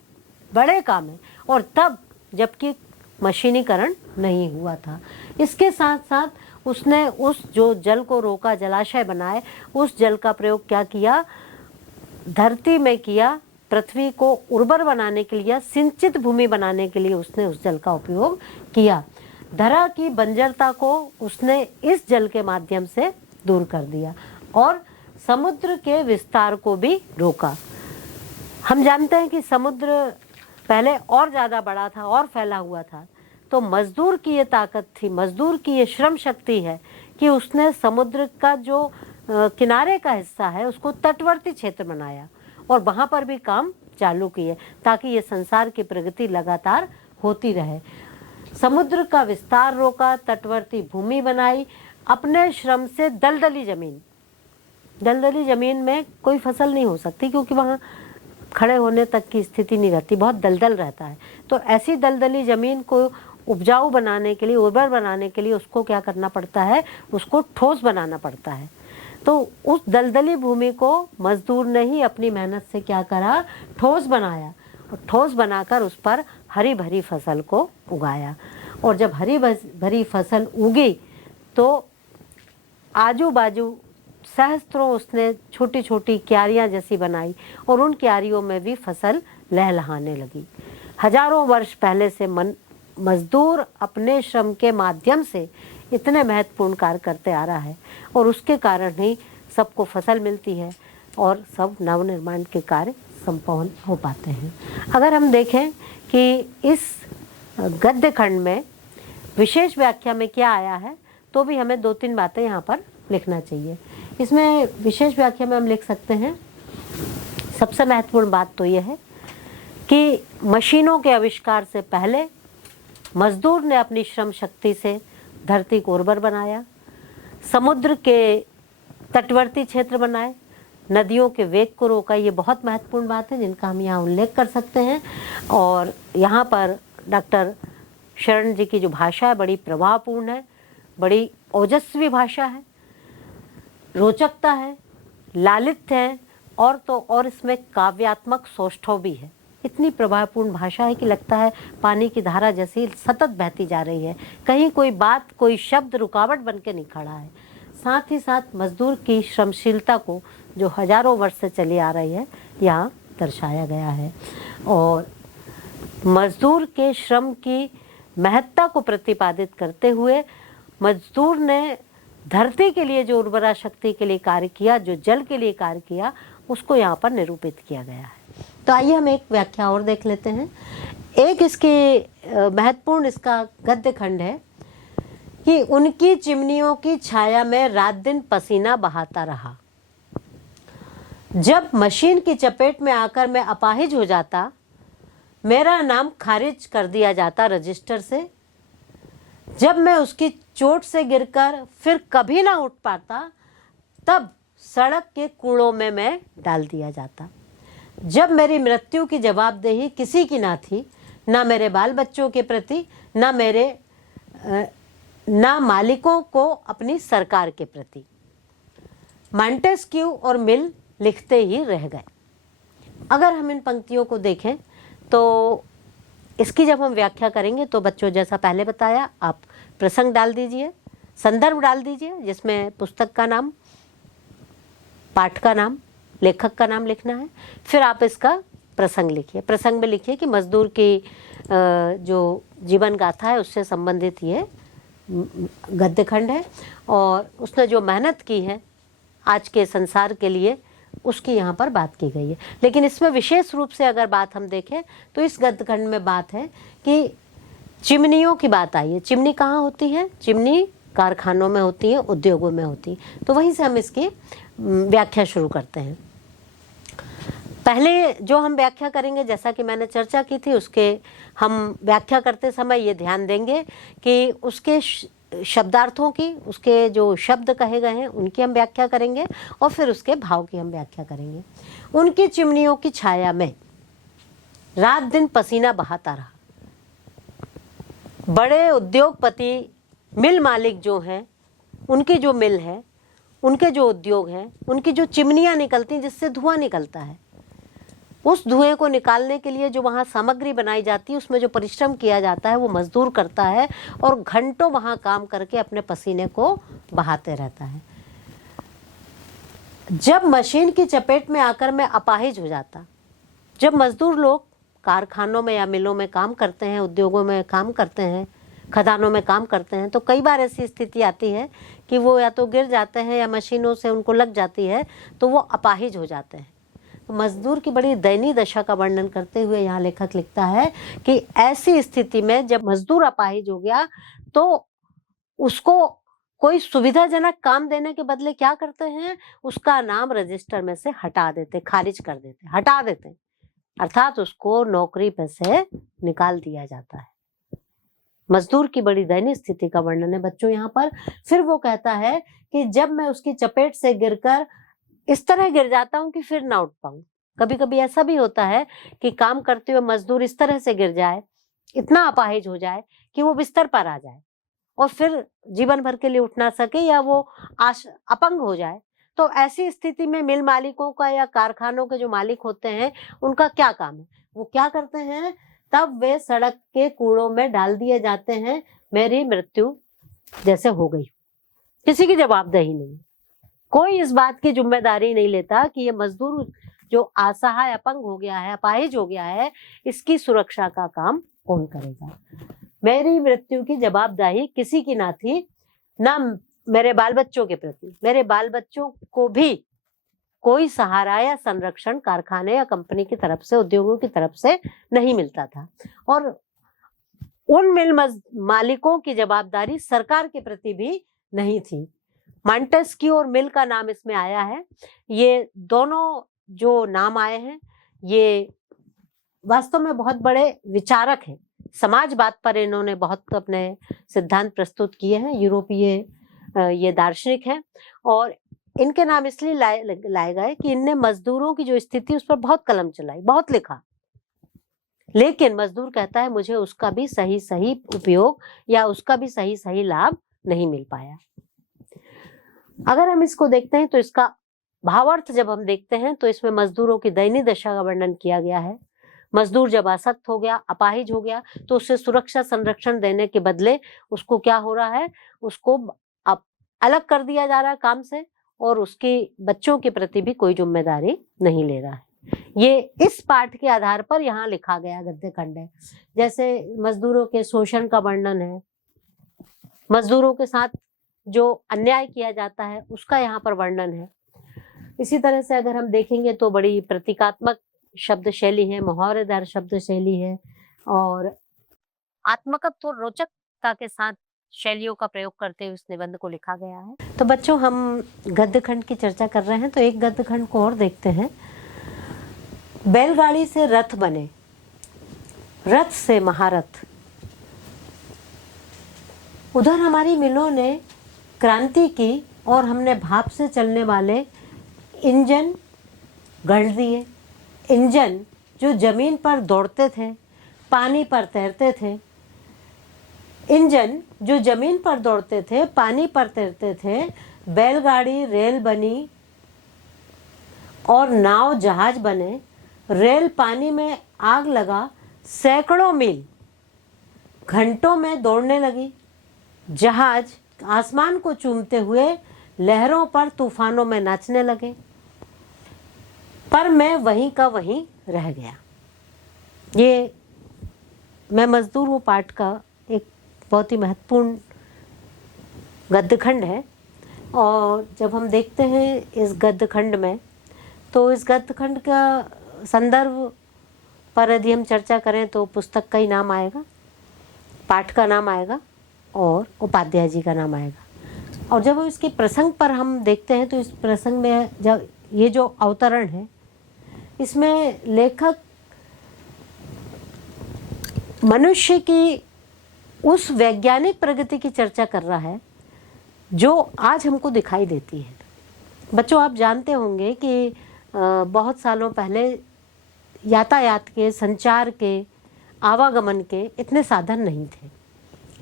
बड़े काम है, और तब जबकि मशीनीकरण नहीं हुआ था। इसके साथ साथ उसने उस जो जल को रोका, जलाशय बनाए, उस जल का प्रयोग क्या किया, धरती में किया, पृथ्वी को उर्वर बनाने के लिए, सिंचित भूमि बनाने के लिए उसने उस जल का उपयोग किया। धरा की बंजरता को उसने इस जल के माध्यम से दूर कर दिया और समुद्र के विस्तार को भी रोका। हम जानते हैं कि समुद्र पहले और ज़्यादा बड़ा था और फैला हुआ था, तो मजदूर की ये ताकत थी, मजदूर की ये श्रम शक्ति है कि उसने समुद्र का जो किनारे का हिस्सा है उसको तटवर्ती क्षेत्र बनाया और वहाँ पर भी काम चालू किए, ताकि ये संसार की प्रगति लगातार होती रहे। समुद्र का विस्तार रोका, तटवर्ती भूमि बनाई, अपने श्रम से दलदली जमीन में कोई फसल नहीं हो सकती, क्योंकि वहाँ खड़े होने तक की स्थिति नहीं रहती, बहुत दलदल रहता है। तो ऐसी दलदली जमीन को उपजाऊ बनाने के लिए, उर्वर बनाने के लिए उसको क्या करना पड़ता है, उसको ठोस बनाना पड़ता है। तो उस दलदली भूमि को मजदूर ने ही अपनी मेहनत से क्या करा, ठोस बनाया, और ठोस बनाकर उस पर हरी भरी फसल को उगाया। और जब हरी भरी फसल उगी तो आजू बाजू सहस्त्रों उसने छोटी छोटी क्यारियां जैसी बनाई और उन क्यारियों में भी फसल लहलहाने लगी। हजारों वर्ष पहले से मजदूर अपने श्रम के माध्यम से इतने महत्वपूर्ण कार्य करते आ रहा है और उसके कारण ही सबको फसल मिलती है और सब नवनिर्माण के कार्य संपन्न हो पाते हैं। अगर हम देखें कि इस गद्य खंड में विशेष व्याख्या में क्या आया है, तो भी हमें 2-3 बातें यहाँ पर लिखना चाहिए। इसमें विशेष व्याख्या में हम लिख सकते हैं, सबसे महत्वपूर्ण बात तो यह है कि मशीनों के आविष्कार से पहले मजदूर ने अपनी श्रम शक्ति से धरती को उर्वर बनाया, समुद्र के तटवर्ती क्षेत्र बनाए, नदियों के वेग को रोका। ये बहुत महत्वपूर्ण बात है जिनका हम यहाँ उल्लेख कर सकते हैं। और यहाँ पर डॉक्टर शरण जी की जो भाषा है बड़ी प्रभावपूर्ण है, बड़ी ओजस्वी भाषा है, रोचकता है, लालित्य है, और तो और इसमें काव्यात्मक सौष्ठव भी है। इतनी प्रभावपूर्ण भाषा है कि लगता है पानी की धारा जैसी सतत बहती जा रही है, कहीं कोई बात, कोई शब्द रुकावट बन के नहीं खड़ा है। साथ ही साथ मजदूर की श्रमशीलता को जो हजारों वर्ष से चली आ रही है यहाँ दर्शाया गया है। और मजदूर के श्रम की महत्ता को प्रतिपादित करते हुए मजदूर ने धरती के लिए जो उर्वरा शक्ति के लिए कार्य किया, जो जल के लिए कार्य किया, उसको यहाँ पर निरूपित किया गया है। तो आइए हम एक व्याख्या और देख लेते हैं। एक इसकी महत्वपूर्ण इसका गद्य खंड है कि उनकी चिमनियों की छाया में रात दिन पसीना बहाता रहा। जब मशीन की चपेट में आकर मैं अपाहिज हो जाता, मेरा नाम खारिज कर दिया जाता रजिस्टर से। जब मैं उसकी चोट से गिरकर फिर कभी ना उठ पाता, तब सड़क के कूड़ों में मैं डाल दिया जाता। जब मेरी मृत्यु की जवाबदेही किसी की ना थी, ना मेरे बाल बच्चों के प्रति, ना मालिकों को अपनी सरकार के प्रति। मॉन्टेस्क्यू और मिल लिखते ही रह गए। अगर हम इन पंक्तियों को देखें तो इसकी जब हम व्याख्या करेंगे तो बच्चों, जैसा पहले बताया, आप प्रसंग डाल दीजिए संदर्भ डाल दीजिए जिसमें पुस्तक का नाम, पाठ का नाम, लेखक का नाम लिखना है। फिर आप इसका प्रसंग लिखिए। प्रसंग में लिखिए कि मजदूर की जो जीवन गाथा है उससे संबंधित ये गद्य खंड है और उसने जो मेहनत की है आज के संसार के लिए उसकी यहाँ पर बात की गई है। लेकिन इसमें विशेष रूप से अगर बात हम देखें तो इस गद्य खंड में बात है कि चिमनियों की बात आई है। चिमनी कहाँ होती है? चिमनी कारखानों में होती है, उद्योगों में होती है। तो वहीं से हम इसकी व्याख्या शुरू करते हैं। पहले जो हम व्याख्या करेंगे, जैसा कि मैंने चर्चा की थी, उसके हम व्याख्या करते समय ये ध्यान देंगे कि उसके शब्दार्थों की, उसके जो शब्द कहे गए हैं उनकी हम व्याख्या करेंगे और फिर उसके भाव की हम व्याख्या करेंगे। उनकी चिमनियों की छाया में रात दिन पसीना बहाता रहा। बड़े उद्योगपति, मिल मालिक जो हैं, उनकी जो मिल है, उनके जो उद्योग हैं, उनकी जो चिमनियाँ निकलती हैं जिससे धुआं निकलता है, उस धुएं को निकालने के लिए जो वहाँ सामग्री बनाई जाती है, उसमें जो परिश्रम किया जाता है वो मजदूर करता है और घंटों वहाँ काम करके अपने पसीने को बहाते रहता है। जब मशीन की चपेट में आकर मैं अपाहिज हो जाता, जब मजदूर लोग कारखानों में या मिलों में काम करते हैं, उद्योगों में काम करते हैं, खदानों में काम करते हैं, तो कई बार ऐसी स्थिति आती है कि वो या तो गिर जाते हैं या मशीनों से उनको लग जाती है तो वो अपाहिज हो जाते हैं। तो मजदूर की बड़ी दयनीय दशा का वर्णन करते हुए यहाँ लेखक लिखता है कि ऐसी स्थिति में जब मजदूर अपाहिज हो गया तो उसको कोई सुविधाजनक काम देने के बदले क्या करते हैं? उसका नाम रजिस्टर में से हटा देते, खारिज कर देते, हटा देते, अर्थात उसको नौकरी पे से निकाल दिया जाता है। मजदूर की बड़ी दयनीय स्थिति का वर्णन है बच्चों यहाँ पर। फिर वो कहता है कि जब मैं उसकी चपेट से गिरकर इस तरह गिर जाता हूं कि फिर ना उठ पाऊं। कभी कभी ऐसा भी होता है कि काम करते हुए मजदूर इस तरह से गिर जाए, इतना अपाहिज हो जाए कि वो बिस्तर पर आ जाए और फिर जीवन भर के लिए उठ ना सके या वो अपंग हो जाए। तो ऐसी स्थिति में मिल मालिकों का या कारखानों के जो मालिक होते हैं उनका क्या काम है? वो क्या करते हैं? तब वे सड़क के कूड़ों में डाल दिए जाते हैं। मेरी मृत्यु जैसे हो गई, किसी की जवाबदेही नहीं, कोई इस बात की जिम्मेदारी नहीं लेता कि ये मजदूर जो असहाय अपंग हो गया है, अपाहिज हो गया है, इसकी सुरक्षा का काम कौन करेगा? मेरी मृत्यु की जवाबदेही किसी की ना थी, ना मेरे बाल बच्चों के प्रति। मेरे बाल बच्चों को भी कोई सहारा या संरक्षण कारखाने या कंपनी की तरफ से, उद्योगों की तरफ से नहीं मिलता था और उन मिल मालिकों की जवाबदारी सरकार के प्रति भी नहीं थी। मॉन्टेस्क्यू और मिल का नाम इसमें आया है। ये दोनों जो नाम आए हैं ये वास्तव में बहुत बड़े विचारक हैं। समाजवाद पर इन्होंने बहुत अपने सिद्धांत प्रस्तुत किए हैं। यूरोपीय ये दार्शनिक हैं और इनके नाम इसलिए लाए गए कि इनने मजदूरों की जो स्थिति उस पर बहुत कलम चलाई, बहुत लिखा, लेकिन मजदूर कहता है मुझे उसका भी सही सही उपयोग या उसका भी सही सही लाभ नहीं मिल पाया। अगर हम इसको देखते हैं तो इसका भावार्थ जब हम देखते हैं तो इसमें मजदूरों की दयनीय दशा का वर्णन किया गया है। मजदूर जब आसक्त हो गया, अपाहिज हो गया, तो उससे सुरक्षा संरक्षण देने के बदले उसको क्या हो रहा है? उसको अलग कर दिया जा रहा है काम से और उसके बच्चों के प्रति भी कोई जिम्मेदारी नहीं ले रहा है। ये इस पाठ के आधार पर यहाँ लिखा गया गद्य खंड है। जैसे मजदूरों के शोषण का वर्णन है, मजदूरों के साथ जो अन्याय किया जाता है उसका यहाँ पर वर्णन है। इसी तरह से अगर हम देखेंगे तो बड़ी प्रतीकात्मक शब्द शैली है, मुहावरेदार शब्द शैली है और आत्मकत्व और रोचकता के साथ शैलियों का प्रयोग करते हुए इस निबंध को लिखा गया है। तो बच्चों, हम गद्य खंड की चर्चा कर रहे हैं तो एक गद्य खंड को और देखते हैं। बैलगाड़ी से रथ बने, रथ से महारथ। उधर हमारी मिलों ने क्रांति की और हमने भाप से चलने वाले इंजन गढ़ दिए। इंजन जो जमीन पर दौड़ते थे, पानी पर तैरते थे, इंजन जो जमीन पर दौड़ते थे, पानी पर तैरते थे, बैलगाड़ी रेल बनी और नाव जहाज बने। रेल पानी में आग लगा, सैकड़ों मील घंटों में दौड़ने लगी। जहाज आसमान को चूमते हुए लहरों पर तूफानों में नाचने लगे, पर मैं वहीं का वहीं रह गया। ये मैं मजदूर हूँ पाठ का एक बहुत ही महत्वपूर्ण गद्यखंड है। और जब हम देखते हैं इस गद्यखंड में, तो इस गद्यखंड का संदर्भ पर यदि हम चर्चा करें तो पुस्तक का ही नाम आएगा, पाठ का नाम आएगा और उपाध्याय जी का नाम आएगा। और जब इसके प्रसंग पर हम देखते हैं तो इस प्रसंग में जब ये जो अवतरण है, इसमें लेखक मनुष्य की उस वैज्ञानिक प्रगति की चर्चा कर रहा है जो आज हमको दिखाई देती है। बच्चों, आप जानते होंगे कि बहुत सालों पहले यातायात के, संचार के, आवागमन के इतने साधन नहीं थे।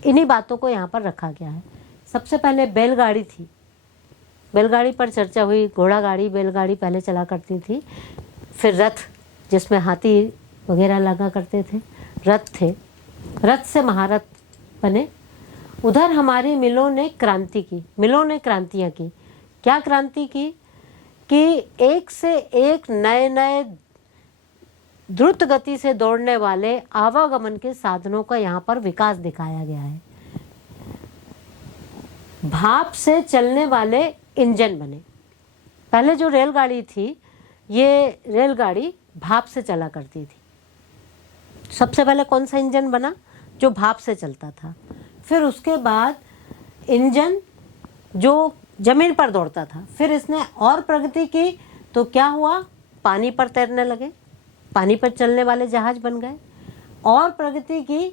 इन्हीं बातों को यहाँ पर रखा गया है। सबसे पहले बैलगाड़ी थी, बैलगाड़ी पर चर्चा हुई। घोड़ा गाड़ी, बैलगाड़ी पहले चला करती थी। फिर रथ, जिसमें हाथी वगैरह लगा करते थे, रथ थे। रथ से महारथ बने। उधर हमारी मिलों ने क्रांति की, मिलों ने क्रांतियाँ की। क्या क्रांति की कि एक से एक नए नए द्रुत गति से दौड़ने वाले आवागमन के साधनों का यहाँ पर विकास दिखाया गया है। भाप से चलने वाले इंजन बने। पहले जो रेलगाड़ी थी, ये रेलगाड़ी भाप से चला करती थी। सबसे पहले कौन सा इंजन बना? जो भाप से चलता था। फिर उसके बाद इंजन जो जमीन पर दौड़ता था। फिर इसने और प्रगति की तो क्या हुआ? पानी पर तैरने लगे, पानी पर चलने वाले जहाज बन गए। और प्रगति की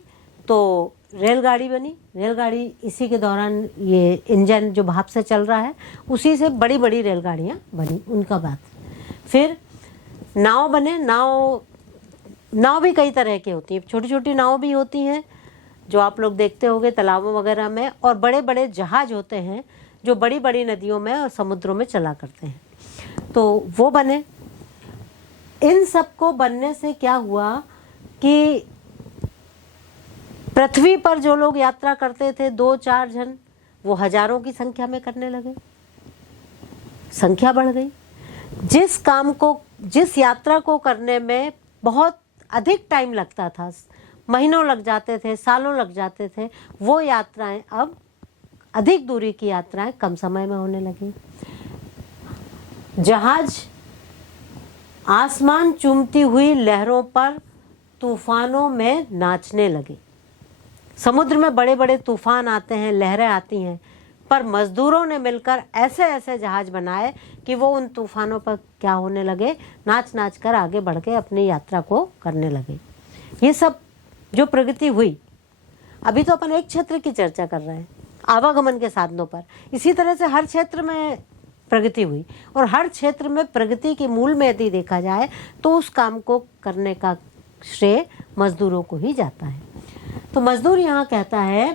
तो रेलगाड़ी बनी। रेलगाड़ी इसी के दौरान ये इंजन जो भाप से चल रहा है, उसी से बड़ी बड़ी रेलगाड़ियाँ बनी, उनका बात। फिर नाव बने। नाव भी कई तरह की होती हैं। छोटी छोटी नाव भी होती हैं जो आप लोग देखते होंगे तालाबों वगैरह में, और बड़े बड़े जहाज होते हैं जो बड़ी बड़ी नदियों में और समुद्रों में चला करते हैं, तो वो बने। इन सब को बनने से क्या हुआ कि पृथ्वी पर जो लोग यात्रा करते थे 2-4 जन, वो हजारों की संख्या में करने लगे। संख्या बढ़ गई। जिस यात्रा को करने में बहुत अधिक टाइम लगता था, महीनों लग जाते थे, सालों लग जाते थे, वो यात्राएं अब अधिक दूरी की यात्राएं कम समय में होने लगी। जहाज आसमान चूमती हुई लहरों पर तूफानों में नाचने लगे। समुद्र में बड़े बड़े तूफान आते हैं, लहरें आती हैं, पर मजदूरों ने मिलकर ऐसे ऐसे जहाज बनाए कि वो उन तूफानों पर क्या होने लगे? नाच नाच कर आगे बढ़ के अपनी यात्रा को करने लगे। ये सब जो प्रगति हुई, अभी तो अपन एक क्षेत्र की चर्चा कर रहे हैं, आवागमन के साधनों पर। इसी तरह से हर क्षेत्र में प्रगति हुई, और हर क्षेत्र में प्रगति के मूल में यदि देखा जाए तो उस काम को करने का श्रेय मजदूरों को ही जाता है। तो मजदूर यहाँ कहता है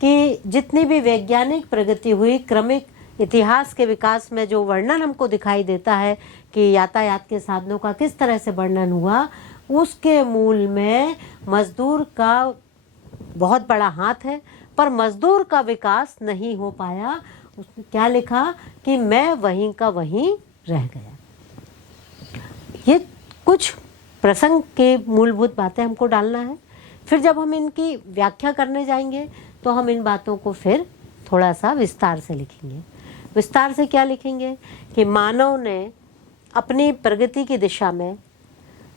कि जितनी भी वैज्ञानिक प्रगति हुई, क्रमिक इतिहास के विकास में जो वर्णन हमको दिखाई देता है कि यातायात के साधनों का किस तरह से वर्णन हुआ, उसके मूल में मजदूर का बहुत बड़ा हाथ है। पर मजदूर का विकास नहीं हो पाया। उसने क्या लिखा कि मैं वहीं का वहीं रह गया। ये कुछ प्रसंग के मूलभूत बातें हमको डालना है। फिर जब हम इनकी व्याख्या करने जाएंगे तो हम इन बातों को फिर थोड़ा सा विस्तार से लिखेंगे। विस्तार से क्या लिखेंगे कि मानव ने अपनी प्रगति की दिशा में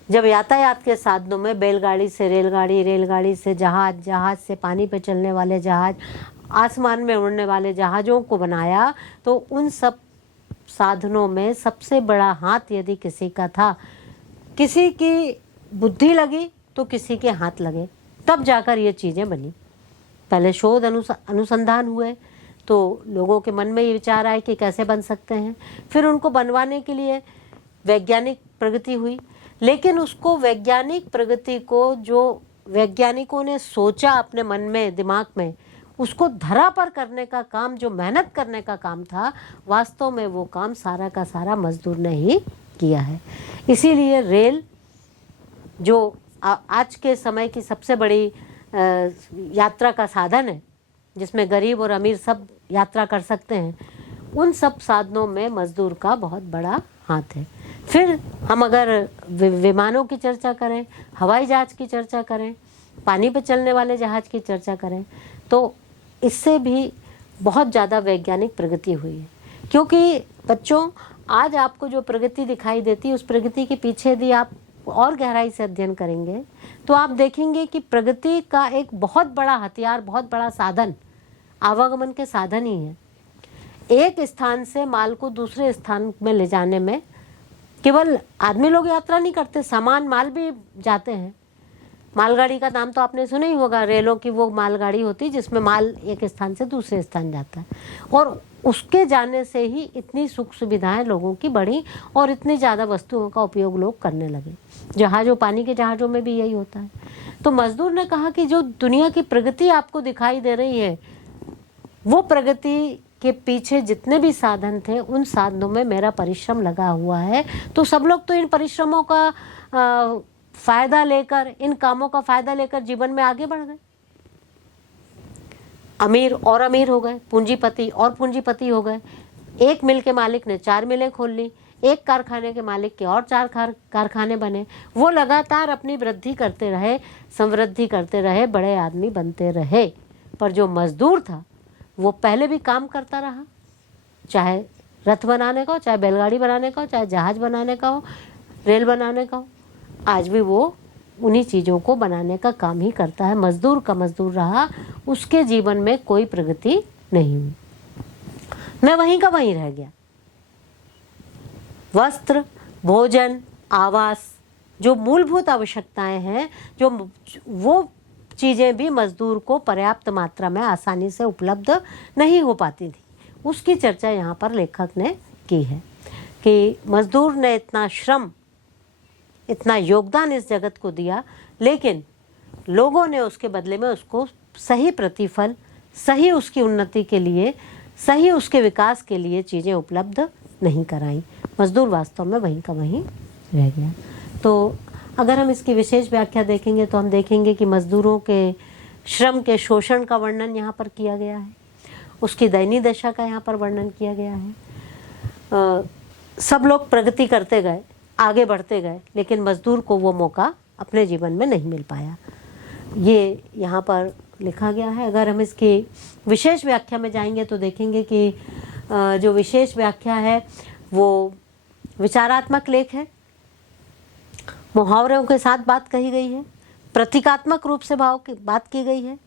जब यातायात के साधनों में बैलगाड़ी से रेलगाड़ी, रेलगाड़ी से जहाज, जहाज से पानी पर चलने वाले जहाज, आसमान में उड़ने वाले जहाज़ों को बनाया, तो उन सब साधनों में सबसे बड़ा हाथ यदि किसी का था, किसी की बुद्धि लगी तो किसी के हाथ लगे, तब जाकर ये चीज़ें बनी। पहले शोध अनुसंधान हुए तो लोगों के मन में ये विचार आए कि कैसे बन सकते हैं। फिर उनको बनवाने के लिए वैज्ञानिक प्रगति हुई, लेकिन उसको वैज्ञानिक प्रगति को जो वैज्ञानिकों ने सोचा अपने मन में, दिमाग में, उसको धरा पर करने का काम, जो मेहनत करने का काम था, वास्तव में वो काम सारा का सारा मजदूर ने ही किया है। इसीलिए रेल जो आज के समय की सबसे बड़ी यात्रा का साधन है, जिसमें गरीब और अमीर सब यात्रा कर सकते हैं, उन सब साधनों में मजदूर का बहुत बड़ा हाथ है। फिर हम अगर विमानों की चर्चा करें, हवाई जहाज की चर्चा करें, पानी पर चलने वाले जहाज की चर्चा करें, तो इससे भी बहुत ज़्यादा वैज्ञानिक प्रगति हुई है। क्योंकि बच्चों, आज आपको जो प्रगति दिखाई देती है, उस प्रगति के पीछे यदि आप और गहराई से अध्ययन करेंगे तो आप देखेंगे कि प्रगति का एक बहुत बड़ा हथियार, बहुत बड़ा साधन आवागमन के साधन ही है। एक स्थान से माल को दूसरे स्थान में ले जाने में केवल आदमी लोग यात्रा नहीं करते, सामान माल भी जाते हैं। मालगाड़ी का नाम तो आपने सुना ही होगा, रेलों की वो मालगाड़ी होती है जिसमें माल एक स्थान से दूसरे स्थान जाता है, और उसके जाने से ही इतनी सुख सुविधाएं लोगों की बढ़ी और इतनी ज़्यादा वस्तुओं का उपयोग लोग करने लगे। जहाज़ों, पानी के जहाज़ों में भी यही होता है। तो मजदूर ने कहा कि जो दुनिया की प्रगति आपको दिखाई दे रही है, वो प्रगति के पीछे जितने भी साधन थे, उन साधनों में मेरा परिश्रम लगा हुआ है। तो सब लोग तो इन परिश्रमों का फायदा लेकर, इन कामों का फायदा लेकर जीवन में आगे बढ़ गए। अमीर और अमीर हो गए, पूंजीपति और पूंजीपति हो गए। एक मिल के मालिक ने 4 मिलें खोल ली, एक कारखाने के मालिक के और 4 कारखाने बने। वो लगातार अपनी वृद्धि करते रहे, समृद्धि करते रहे, बड़े आदमी बनते रहे। पर जो मजदूर था वो पहले भी काम करता रहा, चाहे रथ बनाने का हो, चाहे बैलगाड़ी बनाने का हो, चाहे जहाज बनाने का हो, रेल बनाने का हो। आज भी वो उन्हीं चीज़ों को बनाने का काम ही करता है। मजदूर का मजदूर रहा, उसके जीवन में कोई प्रगति नहीं हुई। मैं वहीं का वहीं रह गया। वस्त्र, भोजन, आवास, जो मूलभूत आवश्यकताएं हैं, जो वो चीज़ें भी मजदूर को पर्याप्त मात्रा में आसानी से उपलब्ध नहीं हो पाती थी। उसकी चर्चा यहाँ पर लेखक ने की है कि मजदूर ने इतना श्रम, इतना योगदान इस जगत को दिया, लेकिन लोगों ने उसके बदले में उसको सही प्रतिफल, सही उसकी उन्नति के लिए, सही उसके विकास के लिए चीज़ें उपलब्ध नहीं कराई। मजदूर वास्तव में वहीं का वहीं रह गया। तो अगर हम इसकी विशेष व्याख्या देखेंगे तो हम देखेंगे कि मजदूरों के श्रम के शोषण का वर्णन यहाँ पर किया गया है, उसकी दयनीय दशा का यहाँ पर वर्णन किया गया है। सब लोग प्रगति करते गए, आगे बढ़ते गए, लेकिन मजदूर को वो मौका अपने जीवन में नहीं मिल पाया, ये यहाँ पर लिखा गया है। अगर हम इसकी विशेष व्याख्या में जाएंगे तो देखेंगे कि जो विशेष व्याख्या है वो विचारात्मक लेख है, मुहावरों के साथ बात कही गई है, प्रतीकात्मक रूप से भाव की बात की गई है,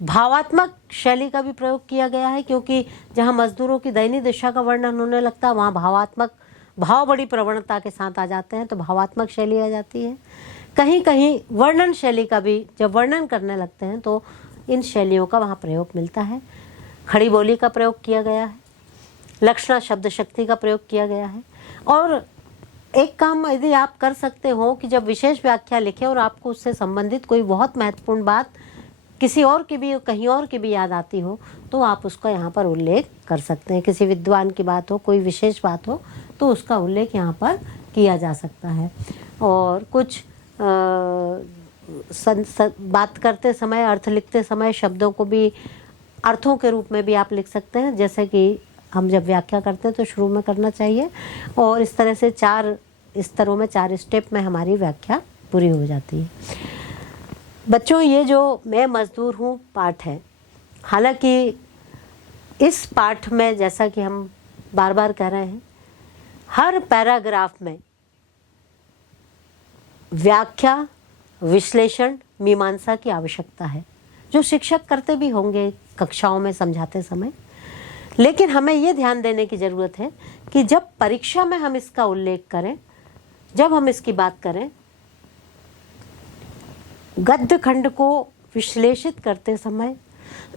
भावात्मक शैली का भी प्रयोग किया गया है, क्योंकि जहाँ मजदूरों की दयनीय दशा का वर्णन होने लगता है वहाँ भावात्मक भाव बड़ी प्रवणता के साथ आ जाते हैं, तो भावात्मक शैली आ जाती है। कहीं कहीं वर्णन शैली का भी जब वर्णन करने लगते हैं तो इन शैलियों का वहाँ प्रयोग मिलता है। खड़ी बोली का प्रयोग किया गया है, लक्षणा शब्द शक्ति का प्रयोग किया गया है। और एक काम यदि आप कर सकते हो कि जब विशेष व्याख्या लिखें और आपको उससे संबंधित कोई बहुत महत्वपूर्ण बात किसी और की भी, कहीं और की भी याद आती हो, तो आप उसका यहाँ पर उल्लेख कर सकते हैं। किसी विद्वान की बात हो, कोई विशेष बात हो, तो उसका उल्लेख यहाँ पर किया जा सकता है। और कुछ बात करते समय, अर्थ लिखते समय शब्दों को भी अर्थों के रूप में भी आप लिख सकते हैं, जैसे कि हम जब व्याख्या करते हैं तो शुरू में करना चाहिए। और इस तरह से 4 स्तरों में, 4 स्टेप में हमारी व्याख्या पूरी हो जाती है। बच्चों, ये जो मैं मजदूर हूँ पाठ है, हालांकि इस पाठ में जैसा कि हम बार बार कह रहे हैं, हर पैराग्राफ में व्याख्या, विश्लेषण, मीमांसा की आवश्यकता है, जो शिक्षक करते भी होंगे कक्षाओं में समझाते समय। लेकिन हमें ये ध्यान देने की ज़रूरत है कि जब परीक्षा में हम इसका उल्लेख करें, जब हम इसकी बात करें, गद्य खंड को विश्लेषित करते समय,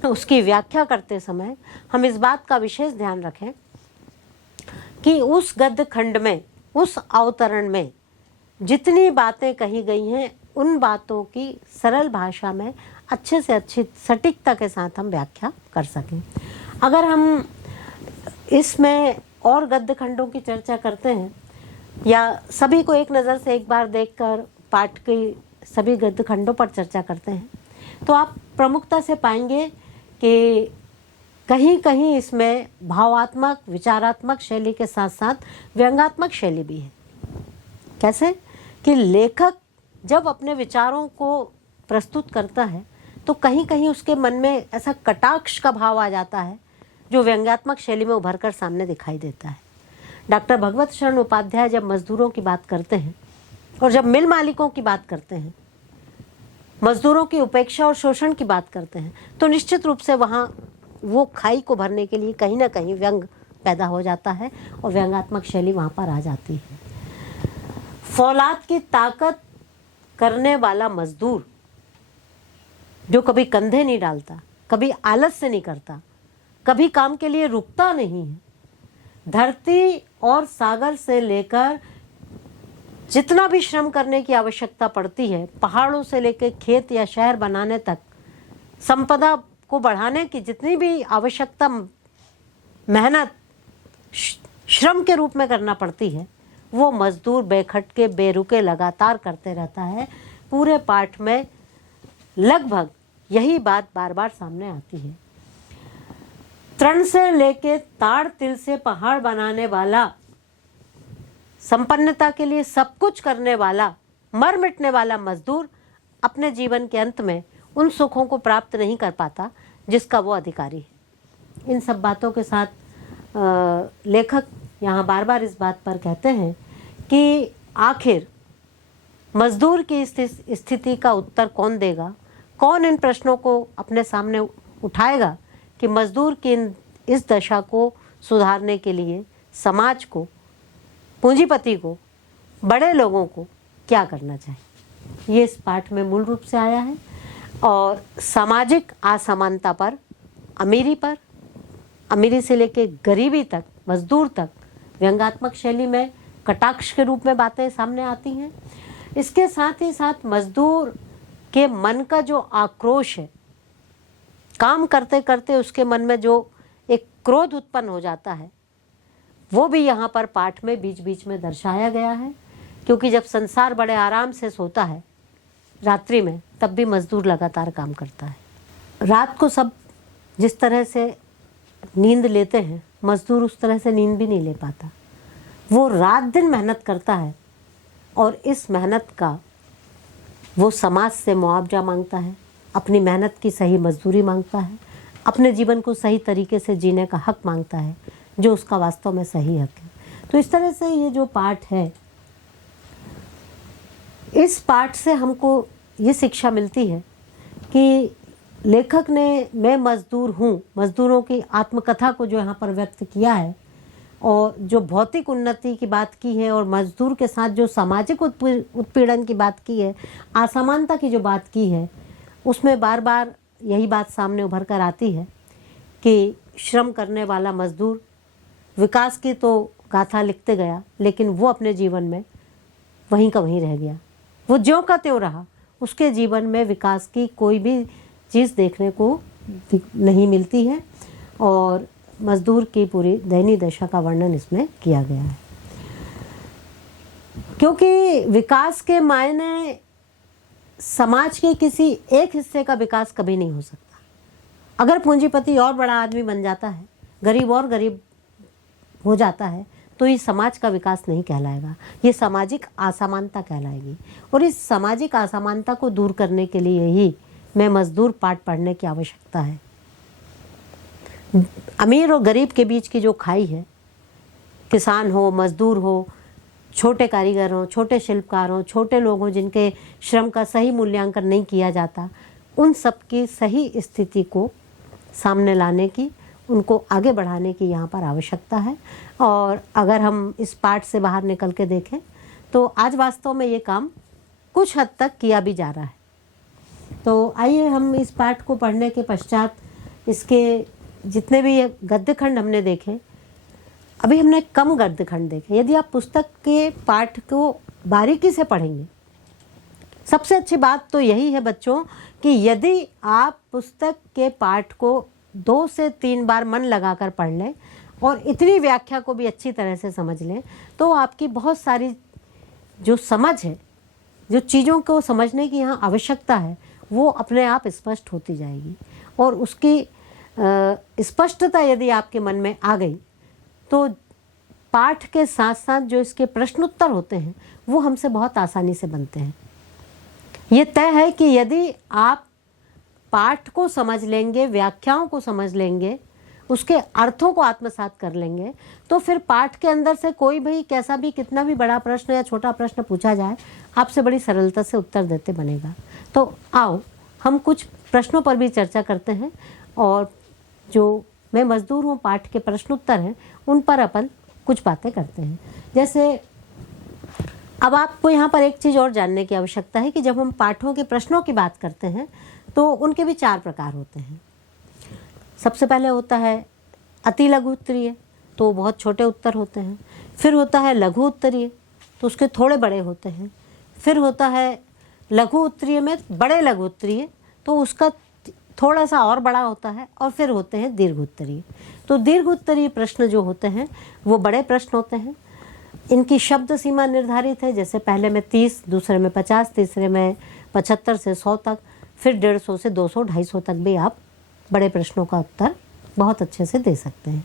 उसकी व्याख्या करते समय हम इस बात का विशेष ध्यान रखें कि उस गद्य खंड में, उस अवतरण में जितनी बातें कही गई हैं, उन बातों की सरल भाषा में अच्छे से अच्छी सटीकता के साथ हम व्याख्या कर सकें। अगर हम इसमें और गद्य खंडों की चर्चा करते हैं या सभी को एक नज़र से एक बार देखकर पाठ की सभी गद्य खंडों पर चर्चा करते हैं, तो आप प्रमुखता से पाएंगे कि कहीं कहीं इसमें भावात्मक विचारात्मक शैली के साथ साथ व्यंग्यात्मक शैली भी है। कैसे कि लेखक जब अपने विचारों को प्रस्तुत करता है तो कहीं कहीं उसके मन में ऐसा कटाक्ष का भाव आ जाता है जो व्यंग्यात्मक शैली में उभर कर सामने दिखाई देता है। डॉक्टर भगवत शरण उपाध्याय जब मजदूरों की बात करते हैं और जब मिल मालिकों की बात करते हैं, मजदूरों की उपेक्षा और शोषण की बात करते हैं, तो निश्चित रूप से वहाँ वो खाई को भरने के लिए कहीं ना कहीं व्यंग पैदा हो जाता है और व्यंग्यात्मक शैली वहाँ पर आ जाती है। फौलाद की ताकत करने वाला मजदूर जो कभी कंधे नहीं डालता, कभी आलस से नहीं करता, कभी काम के लिए रुकता नहीं है, धरती और सागर से लेकर जितना भी श्रम करने की आवश्यकता पड़ती है, पहाड़ों से लेकर खेत या शहर बनाने तक, संपदा को बढ़ाने की जितनी भी आवश्यकता मेहनत श्रम के रूप में करना पड़ती है, वो मजदूर बेखटके बेरुके लगातार करते रहता है। पूरे पाठ में लगभग यही बात बार बार सामने आती है। तृण से लेके ताड़ तिल से पहाड़ बनाने वाला, संपन्नता के लिए सब कुछ करने वाला, मर मिटने वाला मजदूर अपने जीवन के अंत में उन सुखों को प्राप्त नहीं कर पाता जिसका वो अधिकारी है। इन सब बातों के साथ लेखक यहाँ बार बार इस बात पर कहते हैं कि आखिर मजदूर की स्थिति का उत्तर कौन देगा, कौन इन प्रश्नों को अपने सामने उठाएगा कि मजदूर की इस दशा को सुधारने के लिए समाज को, पूंजीपति को, बड़े लोगों को क्या करना चाहिए। ये इस पाठ में मूल रूप से आया है और सामाजिक असमानता पर, अमीरी से लेकर गरीबी तक, मजदूर तक व्यंग्यात्मक शैली में कटाक्ष के रूप में बातें सामने आती हैं। इसके साथ ही साथ मजदूर के मन का जो आक्रोश है, काम करते करते उसके मन में जो एक क्रोध उत्पन्न हो जाता है, वो भी यहाँ पर पाठ में बीच बीच में दर्शाया गया है। क्योंकि जब संसार बड़े आराम से सोता है रात्रि में, तब भी मजदूर लगातार काम करता है। रात को सब जिस तरह से नींद लेते हैं, मजदूर उस तरह से नींद भी नहीं ले पाता। वो रात दिन मेहनत करता है और इस मेहनत का वो समाज से मुआवजा मांगता है, अपनी मेहनत की सही मजदूरी मांगता है, अपने जीवन को सही तरीके से जीने का हक मांगता है जो उसका वास्तव में सही हक है। तो इस तरह से ये जो पाठ है, इस पाठ से हमको ये शिक्षा मिलती है कि लेखक ने मैं मजदूर हूँ, मजदूरों की आत्मकथा को जो यहाँ पर व्यक्त किया है और जो भौतिक उन्नति की बात की है और मजदूर के साथ जो सामाजिक उत्पीड़न की बात की है, असमानता की जो बात की है, उसमें बार बार यही बात सामने उभर कर आती है कि श्रम करने वाला मजदूर विकास की तो गाथा लिखते गया, लेकिन वो अपने जीवन में वहीं का वहीं रह गया। वो ज्यों का त्यों रहा, उसके जीवन में विकास की कोई भी चीज़ देखने को नहीं मिलती है और मजदूर की पूरी दयनीय दशा का वर्णन इसमें किया गया है। क्योंकि विकास के मायने समाज के किसी एक हिस्से का विकास कभी नहीं हो सकता। अगर पूंजीपति और बड़ा आदमी बन जाता है, गरीब और गरीब हो जाता है, तो ये समाज का विकास नहीं कहलाएगा, ये सामाजिक असमानता कहलाएगी। और इस सामाजिक असमानता को दूर करने के लिए ही मैं मजदूर पाठ पढ़ने की आवश्यकता है। अमीर और गरीब के बीच की जो खाई है, किसान हो, मजदूर हो, छोटे कारीगर हों, छोटे शिल्पकार हों, छोटे लोग हों जिनके श्रम का सही मूल्यांकन नहीं किया जाता, उन सब की सही स्थिति को सामने लाने की, उनको आगे बढ़ाने की यहाँ पर आवश्यकता है। और अगर हम इस पाठ से बाहर निकल के देखें तो आज वास्तव में ये काम कुछ हद तक किया भी जा रहा है। तो आइए हम इस पाठ को पढ़ने के पश्चात इसके जितने भी ये गद्यखंड हमने देखे, अभी हमने कम गद्यखंड देखे। यदि आप पुस्तक के पाठ को बारीकी से पढ़ेंगे, सबसे अच्छी बात तो यही है बच्चों कि यदि आप पुस्तक के पाठ को 2 से 3 बार मन लगाकर पढ़ लें और इतनी व्याख्या को भी अच्छी तरह से समझ लें, तो आपकी बहुत सारी जो समझ है, जो चीज़ों को समझने की यहाँ आवश्यकता है, वो अपने आप स्पष्ट होती जाएगी और उसकी स्पष्टता यदि आपके मन में आ गई तो पाठ के साथ साथ जो इसके प्रश्नोत्तर होते हैं वो हमसे बहुत आसानी से बनते हैं। ये तय है कि यदि आप पाठ को समझ लेंगे, व्याख्याओं को समझ लेंगे, उसके अर्थों को आत्मसात कर लेंगे, तो फिर पाठ के अंदर से कोई भी कैसा भी कितना भी बड़ा प्रश्न या छोटा प्रश्न पूछा जाए आपसे बड़ी सरलता से उत्तर देते बनेगा। तो आओ हम कुछ प्रश्नों पर भी चर्चा करते हैं और जो मैं मजदूर हूँ पाठ के प्रश्नोत्तर हैं उन पर अपन कुछ बातें करते हैं। जैसे अब आपको यहाँ पर एक चीज़ और जानने की आवश्यकता है कि जब हम पाठों के प्रश्नों की बात करते हैं तो उनके भी 4 प्रकार होते हैं। सबसे पहले होता है अति लघु उत्तरीय, तो बहुत छोटे उत्तर होते हैं। फिर होता है लघु उत्तरीय, तो उसके थोड़े बड़े होते हैं। फिर होता है लघु उत्तरीय में बड़े लघु उत्तरीय, तो उसका थोड़ा सा और बड़ा होता है। और फिर होते हैं दीर्घ उत्तरीय। तो दीर्घ उत्तरीय प्रश्न जो होते हैं वो बड़े प्रश्न होते हैं। इनकी शब्द सीमा निर्धारित है, जैसे पहले में 30, दूसरे में 50, तीसरे में 75 से 100 तक, फिर 150 से 200, 250 तक भी आप बड़े प्रश्नों का उत्तर बहुत अच्छे से दे सकते हैं।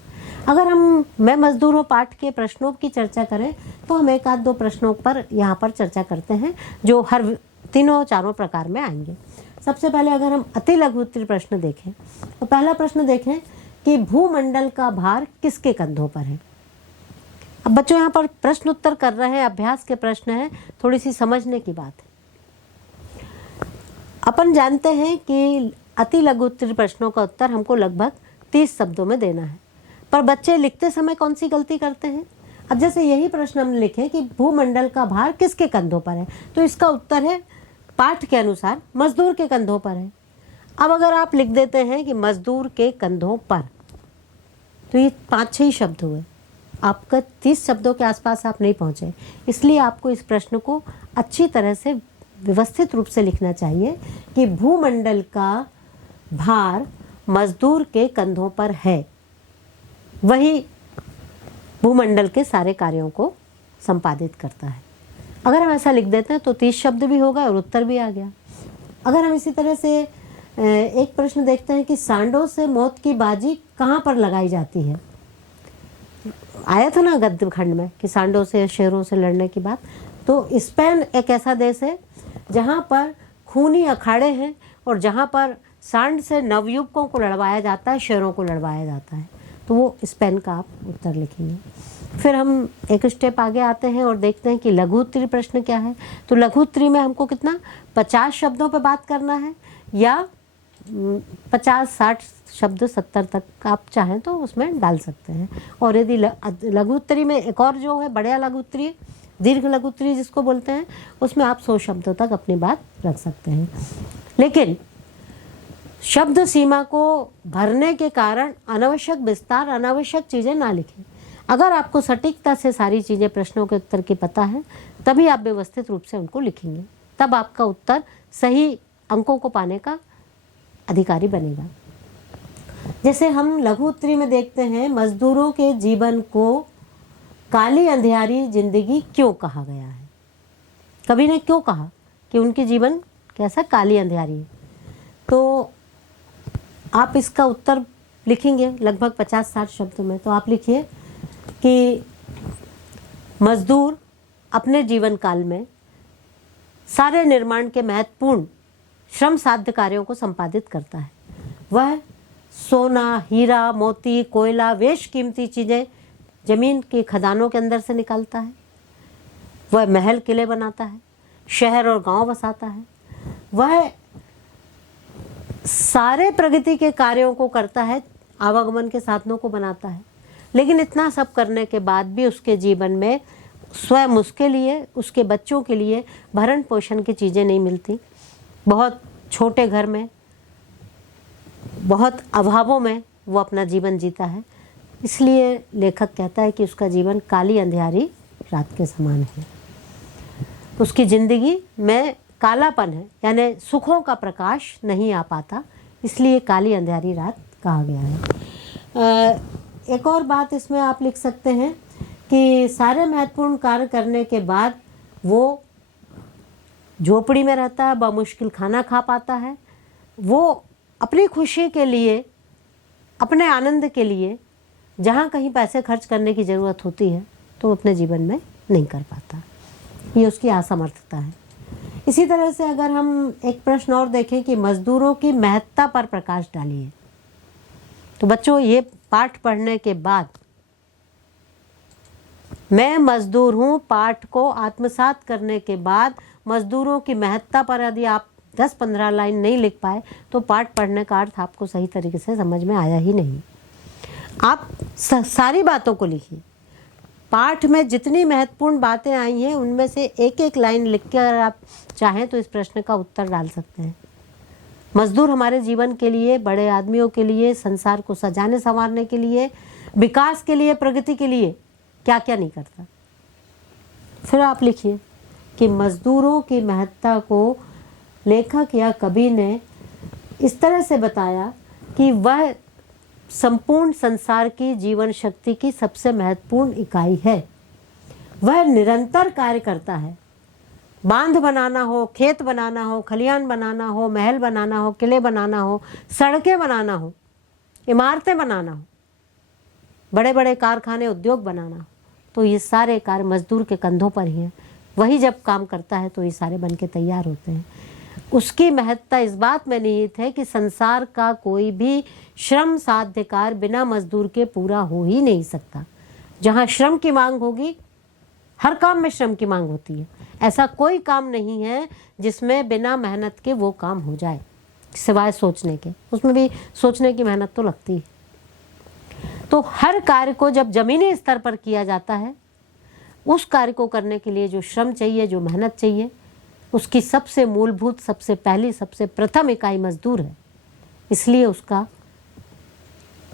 अगर मैं मजदूर हूँ पाठ के प्रश्नों की चर्चा करें तो हम 1-2 प्रश्नों पर यहाँ पर चर्चा करते हैं जो हर तीनों चारों प्रकार में आएंगे। सबसे पहले अगर हम अति लघु उत्तरीय प्रश्न देखें तो पहला प्रश्न देखें कि भूमंडल का भार किसके कंधों पर है। अब बच्चों यहाँ पर प्रश्न उत्तर कर रहे हैं, अभ्यास के प्रश्न हैं, थोड़ी सी समझने की बात है। अपन जानते हैं कि अति लघु उत्तरीय प्रश्नों का उत्तर हमको लगभग 30 शब्दों में देना है, पर बच्चे लिखते समय कौन सी गलती करते हैं। अब जैसे यही प्रश्न हमने लिखे कि भूमंडल का भार किसके कंधों पर है, तो इसका उत्तर है पाठ के अनुसार मजदूर के कंधों पर है। अब अगर आप लिख देते हैं कि मजदूर के कंधों पर, तो ये 5-6 शब्द हुए, आपका 30 शब्दों के आसपास आप नहीं पहुंचे। इसलिए आपको इस प्रश्न को अच्छी तरह से व्यवस्थित रूप से लिखना चाहिए कि भूमंडल का भार मजदूर के कंधों पर है, वही भूमंडल के सारे कार्यों को संपादित करता है। अगर हम ऐसा लिख देते हैं तो 30 शब्द भी होगा और उत्तर भी आ गया। अगर हम इसी तरह से एक प्रश्न देखते हैं कि सांडों से मौत की बाजी कहाँ पर लगाई जाती है। आया था ना गद्य खंड में कि सांडों से शेरों से लड़ने की बात। तो स्पेन एक ऐसा देश है जहाँ पर खूनी अखाड़े हैं और जहाँ पर सांड से नवयुवकों को लड़वाया जाता है, शेरों को लड़वाया जाता है। तो वो स्पेन का आप उत्तर लिखेंगे। फिर हम एक स्टेप आगे आते हैं और देखते हैं कि लघु उत्तरीय प्रश्न क्या है। तो लघु उत्तरीय में हमको कितना 50 शब्दों पर बात करना है या 50-60 शब्द 70 तक आप चाहें तो उसमें डाल सकते हैं। और यदि लघु उत्तरीय में एक और जो है बड़ा लघु उत्तरीय, दीर्घ लघु उत्तरीय जिसको बोलते हैं, उसमें आप 100 शब्दों तक अपनी बात रख सकते हैं। लेकिन शब्द सीमा को भरने के कारण अनावश्यक विस्तार, अनावश्यक चीज़ें ना लिखें। अगर आपको सटीकता से सारी चीज़ें प्रश्नों के उत्तर की पता है तभी आप व्यवस्थित रूप से उनको लिखेंगे, तब आपका उत्तर सही अंकों को पाने का अधिकारी बनेगा। जैसे हम लघु उत्तरीय में देखते हैं, मजदूरों के जीवन को काली अंधियारी जिंदगी क्यों कहा गया है। कवि ने क्यों कहा कि उनकी जीवन कैसा काली अंधियारी है। तो आप इसका उत्तर लिखेंगे लगभग 50-60 शब्दों में। तो आप लिखिए कि मजदूर अपने जीवन काल में सारे निर्माण के महत्वपूर्ण श्रम साध्य कार्यों को संपादित करता है। वह सोना, हीरा, मोती, कोयला, वेश कीमती चीज़ें जमीन के खदानों के अंदर से निकालता है। वह महल किले बनाता है, शहर और गांव बसाता है। वह सारे प्रगति के कार्यों को करता है, आवागमन के साधनों को बनाता है। लेकिन इतना सब करने के बाद भी उसके जीवन में स्वयं उसके लिए, उसके बच्चों के लिए भरण पोषण की चीज़ें नहीं मिलती। बहुत छोटे घर में, बहुत अभावों में वो अपना जीवन जीता है। इसलिए लेखक कहता है कि उसका जीवन काली अंधियारी रात के समान है। उसकी ज़िंदगी में कालापन है, यानी सुखों का प्रकाश नहीं आ पाता, इसलिए काली अंधियारी रात कहा गया है। एक और बात इसमें आप लिख सकते हैं कि सारे महत्वपूर्ण कार्य करने के बाद वो झोपड़ी में रहता है, बमुश्किल खाना खा पाता है। वो अपनी खुशी के लिए अपने आनंद के लिए जहाँ कहीं पैसे खर्च करने की ज़रूरत होती है तो वो अपने जीवन में नहीं कर पाता। ये उसकी असमर्थता है। इसी तरह से अगर हम एक प्रश्न और देखें कि मजदूरों की महत्ता पर प्रकाश डालिए, तो बच्चों ये पाठ पढ़ने के बाद मैं मजदूर हूँ पाठ को आत्मसात करने के बाद मजदूरों की महत्ता पर यदि आप 10-15 लाइन नहीं लिख पाए तो पाठ पढ़ने का अर्थ आपको सही तरीके से समझ में आया ही नहीं। आप सारी बातों को लिखिए। पाठ में जितनी महत्वपूर्ण बातें आई हैं उनमें से एक एक लाइन लिख के अगर आप चाहें तो इस प्रश्न का उत्तर डाल सकते हैं। मजदूर हमारे जीवन के लिए, बड़े आदमियों के लिए, संसार को सजाने संवारने के लिए, विकास के लिए, प्रगति के लिए क्या क्या नहीं करता। फिर आप लिखिए कि मजदूरों की महत्ता को लेखक या कवि ने इस तरह से बताया कि वह संपूर्ण संसार की जीवन शक्ति की सबसे महत्वपूर्ण इकाई है। वह निरंतर कार्य करता है। बांध बनाना हो, खेत बनाना हो, खलियान बनाना हो, महल बनाना हो, किले बनाना हो, सड़कें बनाना हो, इमारतें बनाना हो, बड़े बड़े कारखाने, उद्योग बनाना हो, तो ये सारे कार्य मजदूर के कंधों पर ही हैं। वही जब काम करता है तो ये सारे बन के तैयार होते हैं। उसकी महत्ता इस बात में निहित है कि संसार का कोई भी श्रम साध्य कार्य बिना मजदूर के पूरा हो ही नहीं सकता। जहाँ श्रम की मांग होगी, हर काम में श्रम की मांग होती है। ऐसा कोई काम नहीं है जिसमें बिना मेहनत के वो काम हो जाए, सिवाय सोचने के। उसमें भी सोचने की मेहनत तो लगती है। तो हर कार्य को जब जमीनी स्तर पर किया जाता है, उस कार्य को करने के लिए जो श्रम चाहिए, जो मेहनत चाहिए, उसकी सबसे मूलभूत, सबसे पहली, सबसे प्रथम इकाई मजदूर है। इसलिए उसका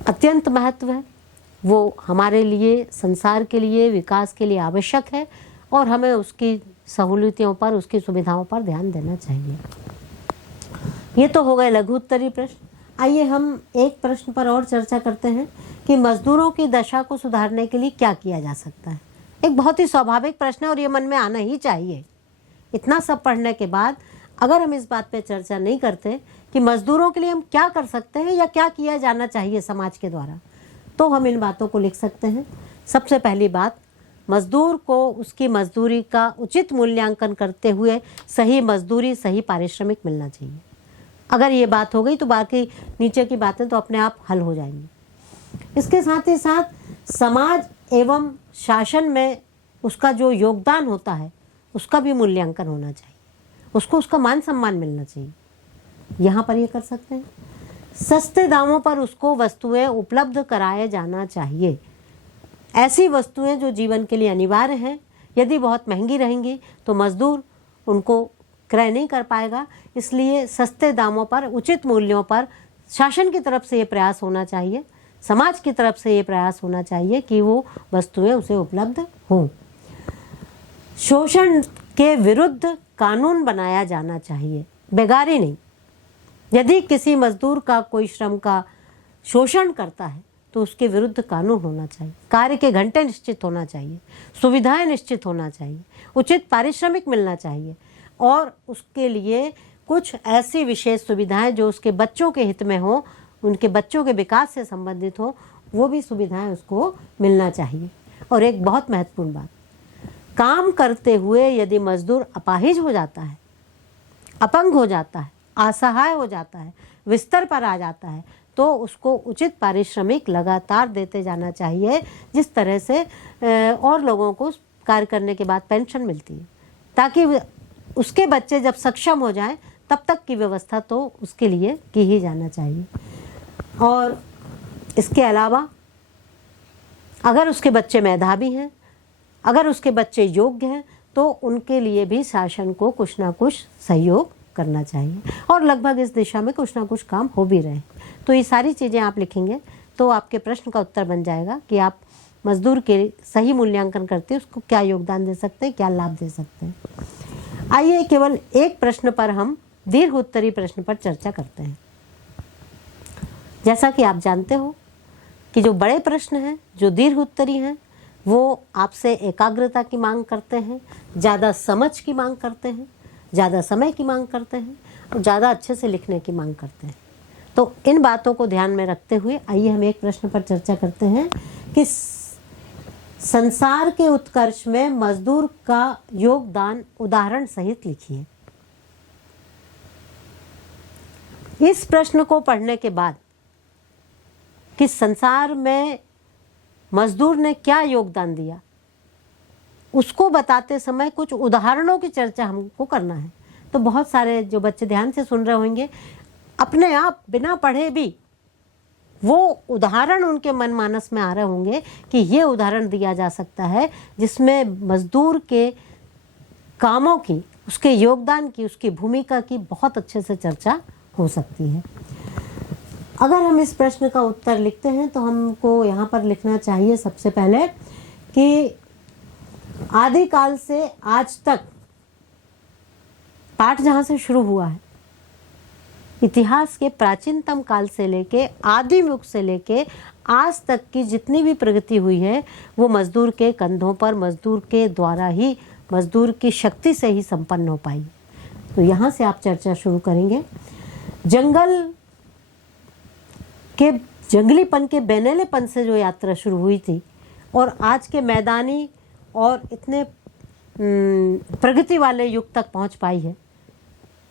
अत्यंत महत्व है। वो हमारे लिए, संसार के लिए, विकास के लिए आवश्यक है और हमें उसकी सहूलियतों पर, उसकी सुविधाओं पर ध्यान देना चाहिए। ये तो हो गए लघु उत्तरीय प्रश्न। आइए हम एक प्रश्न पर और चर्चा करते हैं कि मजदूरों की दशा को सुधारने के लिए क्या किया जा सकता है। एक बहुत ही स्वाभाविक प्रश्न है और ये मन में आना ही चाहिए। इतना सब पढ़ने के बाद अगर हम इस बात पे चर्चा नहीं करते कि मजदूरों के लिए हम क्या कर सकते हैं या क्या किया जाना चाहिए समाज के द्वारा, तो हम इन बातों को लिख सकते हैं। सबसे पहली बात, मजदूर को उसकी मजदूरी का उचित मूल्यांकन करते हुए सही मजदूरी, सही पारिश्रमिक मिलना चाहिए। अगर ये बात हो गई तो बाकी नीचे की बातें तो अपने आप हल हो जाएंगी। इसके साथ ही साथ समाज एवं शासन में उसका जो योगदान होता है उसका भी मूल्यांकन होना चाहिए। उसको उसका मान सम्मान मिलना चाहिए। यहाँ पर ये कर सकते हैं। सस्ते दामों पर उसको वस्तुएं उपलब्ध कराए जाना चाहिए। ऐसी वस्तुएं जो जीवन के लिए अनिवार्य हैं, यदि बहुत महंगी रहेंगी तो मजदूर उनको क्रय नहीं कर पाएगा। इसलिए सस्ते दामों पर, उचित मूल्यों पर शासन की तरफ से ये प्रयास होना चाहिए, समाज की तरफ से ये प्रयास होना चाहिए कि वो वस्तुएं उसे उपलब्ध हों। शोषण के विरुद्ध कानून बनाया जाना चाहिए, बेगारी नहीं। यदि किसी मजदूर का कोई श्रम का शोषण करता है तो उसके विरुद्ध कानून होना चाहिए। कार्य के घंटे निश्चित होना चाहिए, सुविधाएं निश्चित होना चाहिए, उचित पारिश्रमिक मिलना चाहिए और उसके लिए कुछ ऐसी विशेष सुविधाएं जो उसके बच्चों के हित में हो, उनके बच्चों के विकास से संबंधित हो, वो भी सुविधाएं उसको मिलना चाहिए। और एक बहुत महत्वपूर्ण बात, काम करते हुए यदि मजदूर अपाहिज हो जाता है, अपंग हो जाता है, असहाय हो जाता है, बिस्तर पर आ जाता है, तो उसको उचित पारिश्रमिक लगातार देते जाना चाहिए, जिस तरह से और लोगों को कार्य करने के बाद पेंशन मिलती है, ताकि उसके बच्चे जब सक्षम हो जाएं तब तक की व्यवस्था तो उसके लिए की ही जाना चाहिए। और इसके अलावा अगर उसके बच्चे मेधावी हैं, अगर उसके बच्चे योग्य हैं, तो उनके लिए भी शासन को कुछ ना कुछ सहयोग करना चाहिए और लगभग इस दिशा में कुछ ना कुछ काम हो भी रहे हैं। तो ये सारी चीज़ें आप लिखेंगे तो आपके प्रश्न का उत्तर बन जाएगा कि आप मजदूर के सही मूल्यांकन करते हैं, उसको क्या योगदान दे सकते हैं, क्या लाभ दे सकते हैं। आइए केवल एक प्रश्न पर हम दीर्घ उत्तरीय प्रश्न पर चर्चा करते हैं। जैसा कि आप जानते हो कि जो बड़े प्रश्न हैं, जो दीर्घ उत्तरीय हैं, वो आपसे एकाग्रता की मांग करते हैं, ज़्यादा समझ की मांग करते हैं, ज़्यादा समय की मांग करते हैं और ज़्यादा अच्छे से लिखने की मांग करते हैं। तो इन बातों को ध्यान में रखते हुए आइए हम एक प्रश्न पर चर्चा करते हैं कि संसार के उत्कर्ष में मजदूर का योगदान उदाहरण सहित लिखिए। इस प्रश्न को पढ़ने के बाद कि संसार में मजदूर ने क्या योगदान दिया, उसको बताते समय कुछ उदाहरणों की चर्चा हमको करना है। तो बहुत सारे जो बच्चे ध्यान से सुन रहे होंगे, अपने आप बिना पढ़े भी वो उदाहरण उनके मन मानस में आ रहे होंगे कि ये उदाहरण दिया जा सकता है जिसमें मजदूर के कामों की, उसके योगदान की, उसकी भूमिका की बहुत अच्छे से चर्चा हो सकती है। अगर हम इस प्रश्न का उत्तर लिखते हैं तो हमको यहाँ पर लिखना चाहिए सबसे पहले कि आदिकाल से आज तक, पाठ जहाँ से शुरू हुआ है, इतिहास के प्राचीनतम काल से लेके आदि युग से लेके आज तक की जितनी भी प्रगति हुई है वो मजदूर के कंधों पर, मजदूर के द्वारा ही, मजदूर की शक्ति से ही संपन्न हो पाई। तो यहाँ से आप चर्चा शुरू करेंगे। जंगल के जंगलीपन के बेनेलेपन से जो यात्रा शुरू हुई थी और आज के मैदानी और इतने प्रगति वाले युग तक पहुँच पाई है।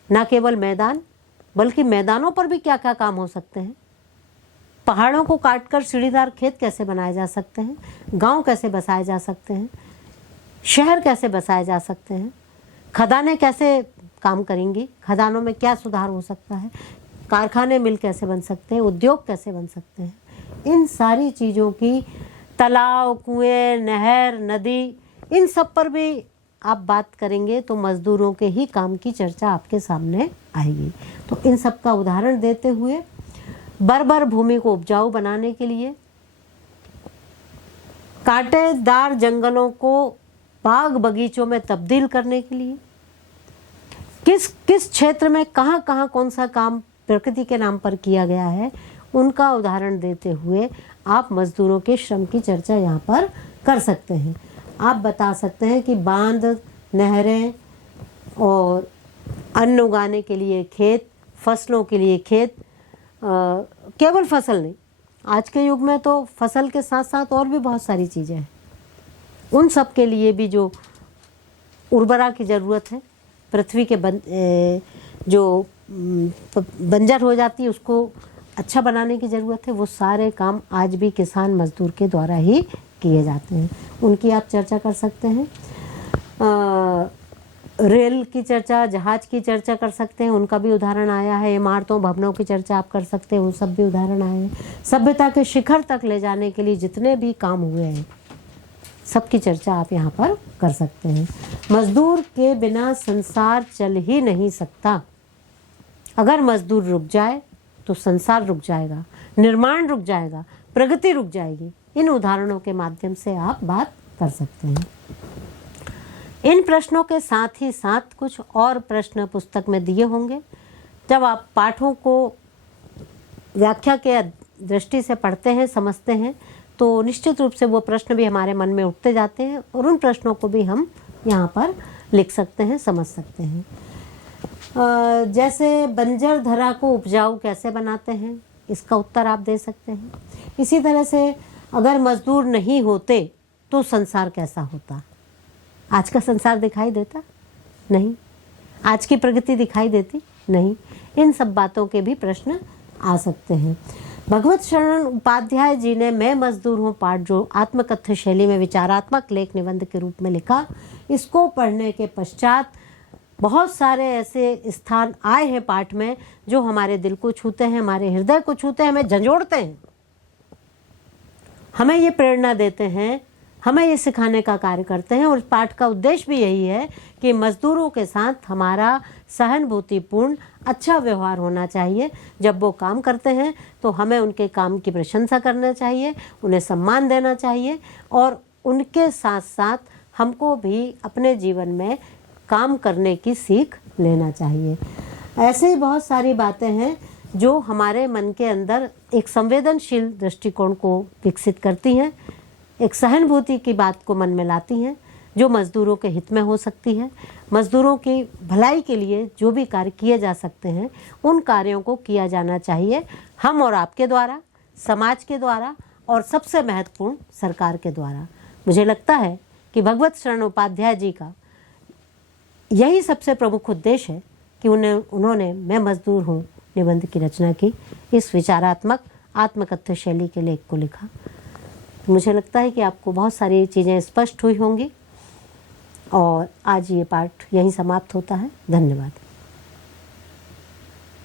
न केवल मैदान बल्कि मैदानों पर भी क्या क्या काम हो सकते हैं। पहाड़ों को काटकर सीढ़ीदार खेत कैसे बनाए जा सकते हैं, गांव कैसे बसाए जा सकते हैं, शहर कैसे बसाए जा सकते हैं, खदानें कैसे काम करेंगी, खदानों में क्या सुधार हो सकता है, कारखाने मिल कैसे बन सकते हैं, उद्योग कैसे बन सकते हैं। इन सारी चीज़ों की, तालाब, कुएं, नहर, नदी, इन सब पर भी आप बात करेंगे तो मजदूरों के ही काम की चर्चा आपके सामने आएगी। तो इन सब का उदाहरण देते हुए बर्बर भूमि को उपजाऊ बनाने के लिए, कांटेदार जंगलों को बाग बगीचों में तब्दील करने के लिए, किस किस क्षेत्र में कहाँ कहाँ कौन सा काम प्रकृति के नाम पर किया गया है, उनका उदाहरण देते हुए आप मजदूरों के श्रम की चर्चा यहाँ पर कर सकते हैं। आप बता सकते हैं कि बांध, नहरें और अन्न उगाने के लिए खेत, फसलों के लिए खेत, केवल फसल नहीं, आज के युग में तो फसल के साथ साथ और भी बहुत सारी चीज़ें हैं। उन सब के लिए भी जो उर्वरा की ज़रूरत है, पृथ्वी के जो बंजर हो जाती है उसको अच्छा बनाने की ज़रूरत है, वो सारे काम आज भी किसान मजदूर के द्वारा ही किए जाते हैं। उनकी आप चर्चा कर सकते हैं। रेल की चर्चा, जहाज की चर्चा कर सकते हैं, उनका भी उदाहरण आया है। इमारतों, भवनों की चर्चा आप कर सकते हैं, उन सब भी उदाहरण आए हैं। सभ्यता के शिखर तक ले जाने के लिए जितने भी काम हुए हैं सबकी चर्चा आप यहाँ पर कर सकते हैं। मजदूर के बिना संसार चल ही नहीं सकता। अगर मजदूर रुक जाए तो संसार रुक जाएगा, निर्माण रुक जाएगा, प्रगति रुक जाएगी। इन उदाहरणों के माध्यम से आप बात कर सकते हैं। इन प्रश्नों के साथ ही साथ कुछ और प्रश्न पुस्तक में दिए होंगे। जब आप पाठों को व्याख्या के दृष्टि से पढ़ते हैं, समझते हैं, तो निश्चित रूप से वो प्रश्न भी हमारे मन में उठते जाते हैं और उन प्रश्नों को भी हम यहाँ पर लिख सकते हैं, समझ सकते हैं। जैसे बंजर धरा को उपजाऊ कैसे बनाते हैं, इसका उत्तर आप दे सकते हैं। इसी तरह से अगर मजदूर नहीं होते तो संसार कैसा होता। आज का संसार दिखाई देता नहीं, आज की प्रगति दिखाई देती नहीं। इन सब बातों के भी प्रश्न आ सकते हैं। भगवत शरण उपाध्याय जी ने मैं मजदूर हूँ पाठ, जो आत्मकथ्य शैली में विचारात्मक लेख निबंध के रूप में लिखा, इसको पढ़ने के पश्चात बहुत सारे ऐसे स्थान आए हैं पाठ में जो हमारे दिल को छूते हैं, हमारे हृदय को छूते हैं, हमें झंझोड़ते हैं, हमें ये प्रेरणा देते हैं, हमें ये सिखाने का कार्य करते हैं। और पाठ का उद्देश्य भी यही है कि मजदूरों के साथ हमारा सहानुभूतिपूर्ण अच्छा व्यवहार होना चाहिए। जब वो काम करते हैं तो हमें उनके काम की प्रशंसा करना चाहिए, उन्हें सम्मान देना चाहिए और उनके साथ साथ हमको भी अपने जीवन में काम करने की सीख लेना चाहिए। ऐसे ही बहुत सारी बातें हैं जो हमारे मन के अंदर एक संवेदनशील दृष्टिकोण को विकसित करती हैं, एक सहानुभूति की बात को मन में लाती हैं, जो मजदूरों के हित में हो सकती है। मजदूरों की भलाई के लिए जो भी कार्य किए जा सकते हैं उन कार्यों को किया जाना चाहिए, हम और आपके द्वारा, समाज के द्वारा और सबसे महत्वपूर्ण सरकार के द्वारा। मुझे लगता है कि भगवत शरण उपाध्याय जी का यही सबसे प्रमुख उद्देश्य है कि उन्होंने मैं मजदूर हूँ निबंध की रचना की, इस विचारात्मक आत्मकथ्य शैली के लेख को लिखा। मुझे लगता है कि आपको बहुत सारी चीज़ें स्पष्ट हुई होंगी और आज ये पाठ यहीं समाप्त होता है। धन्यवाद।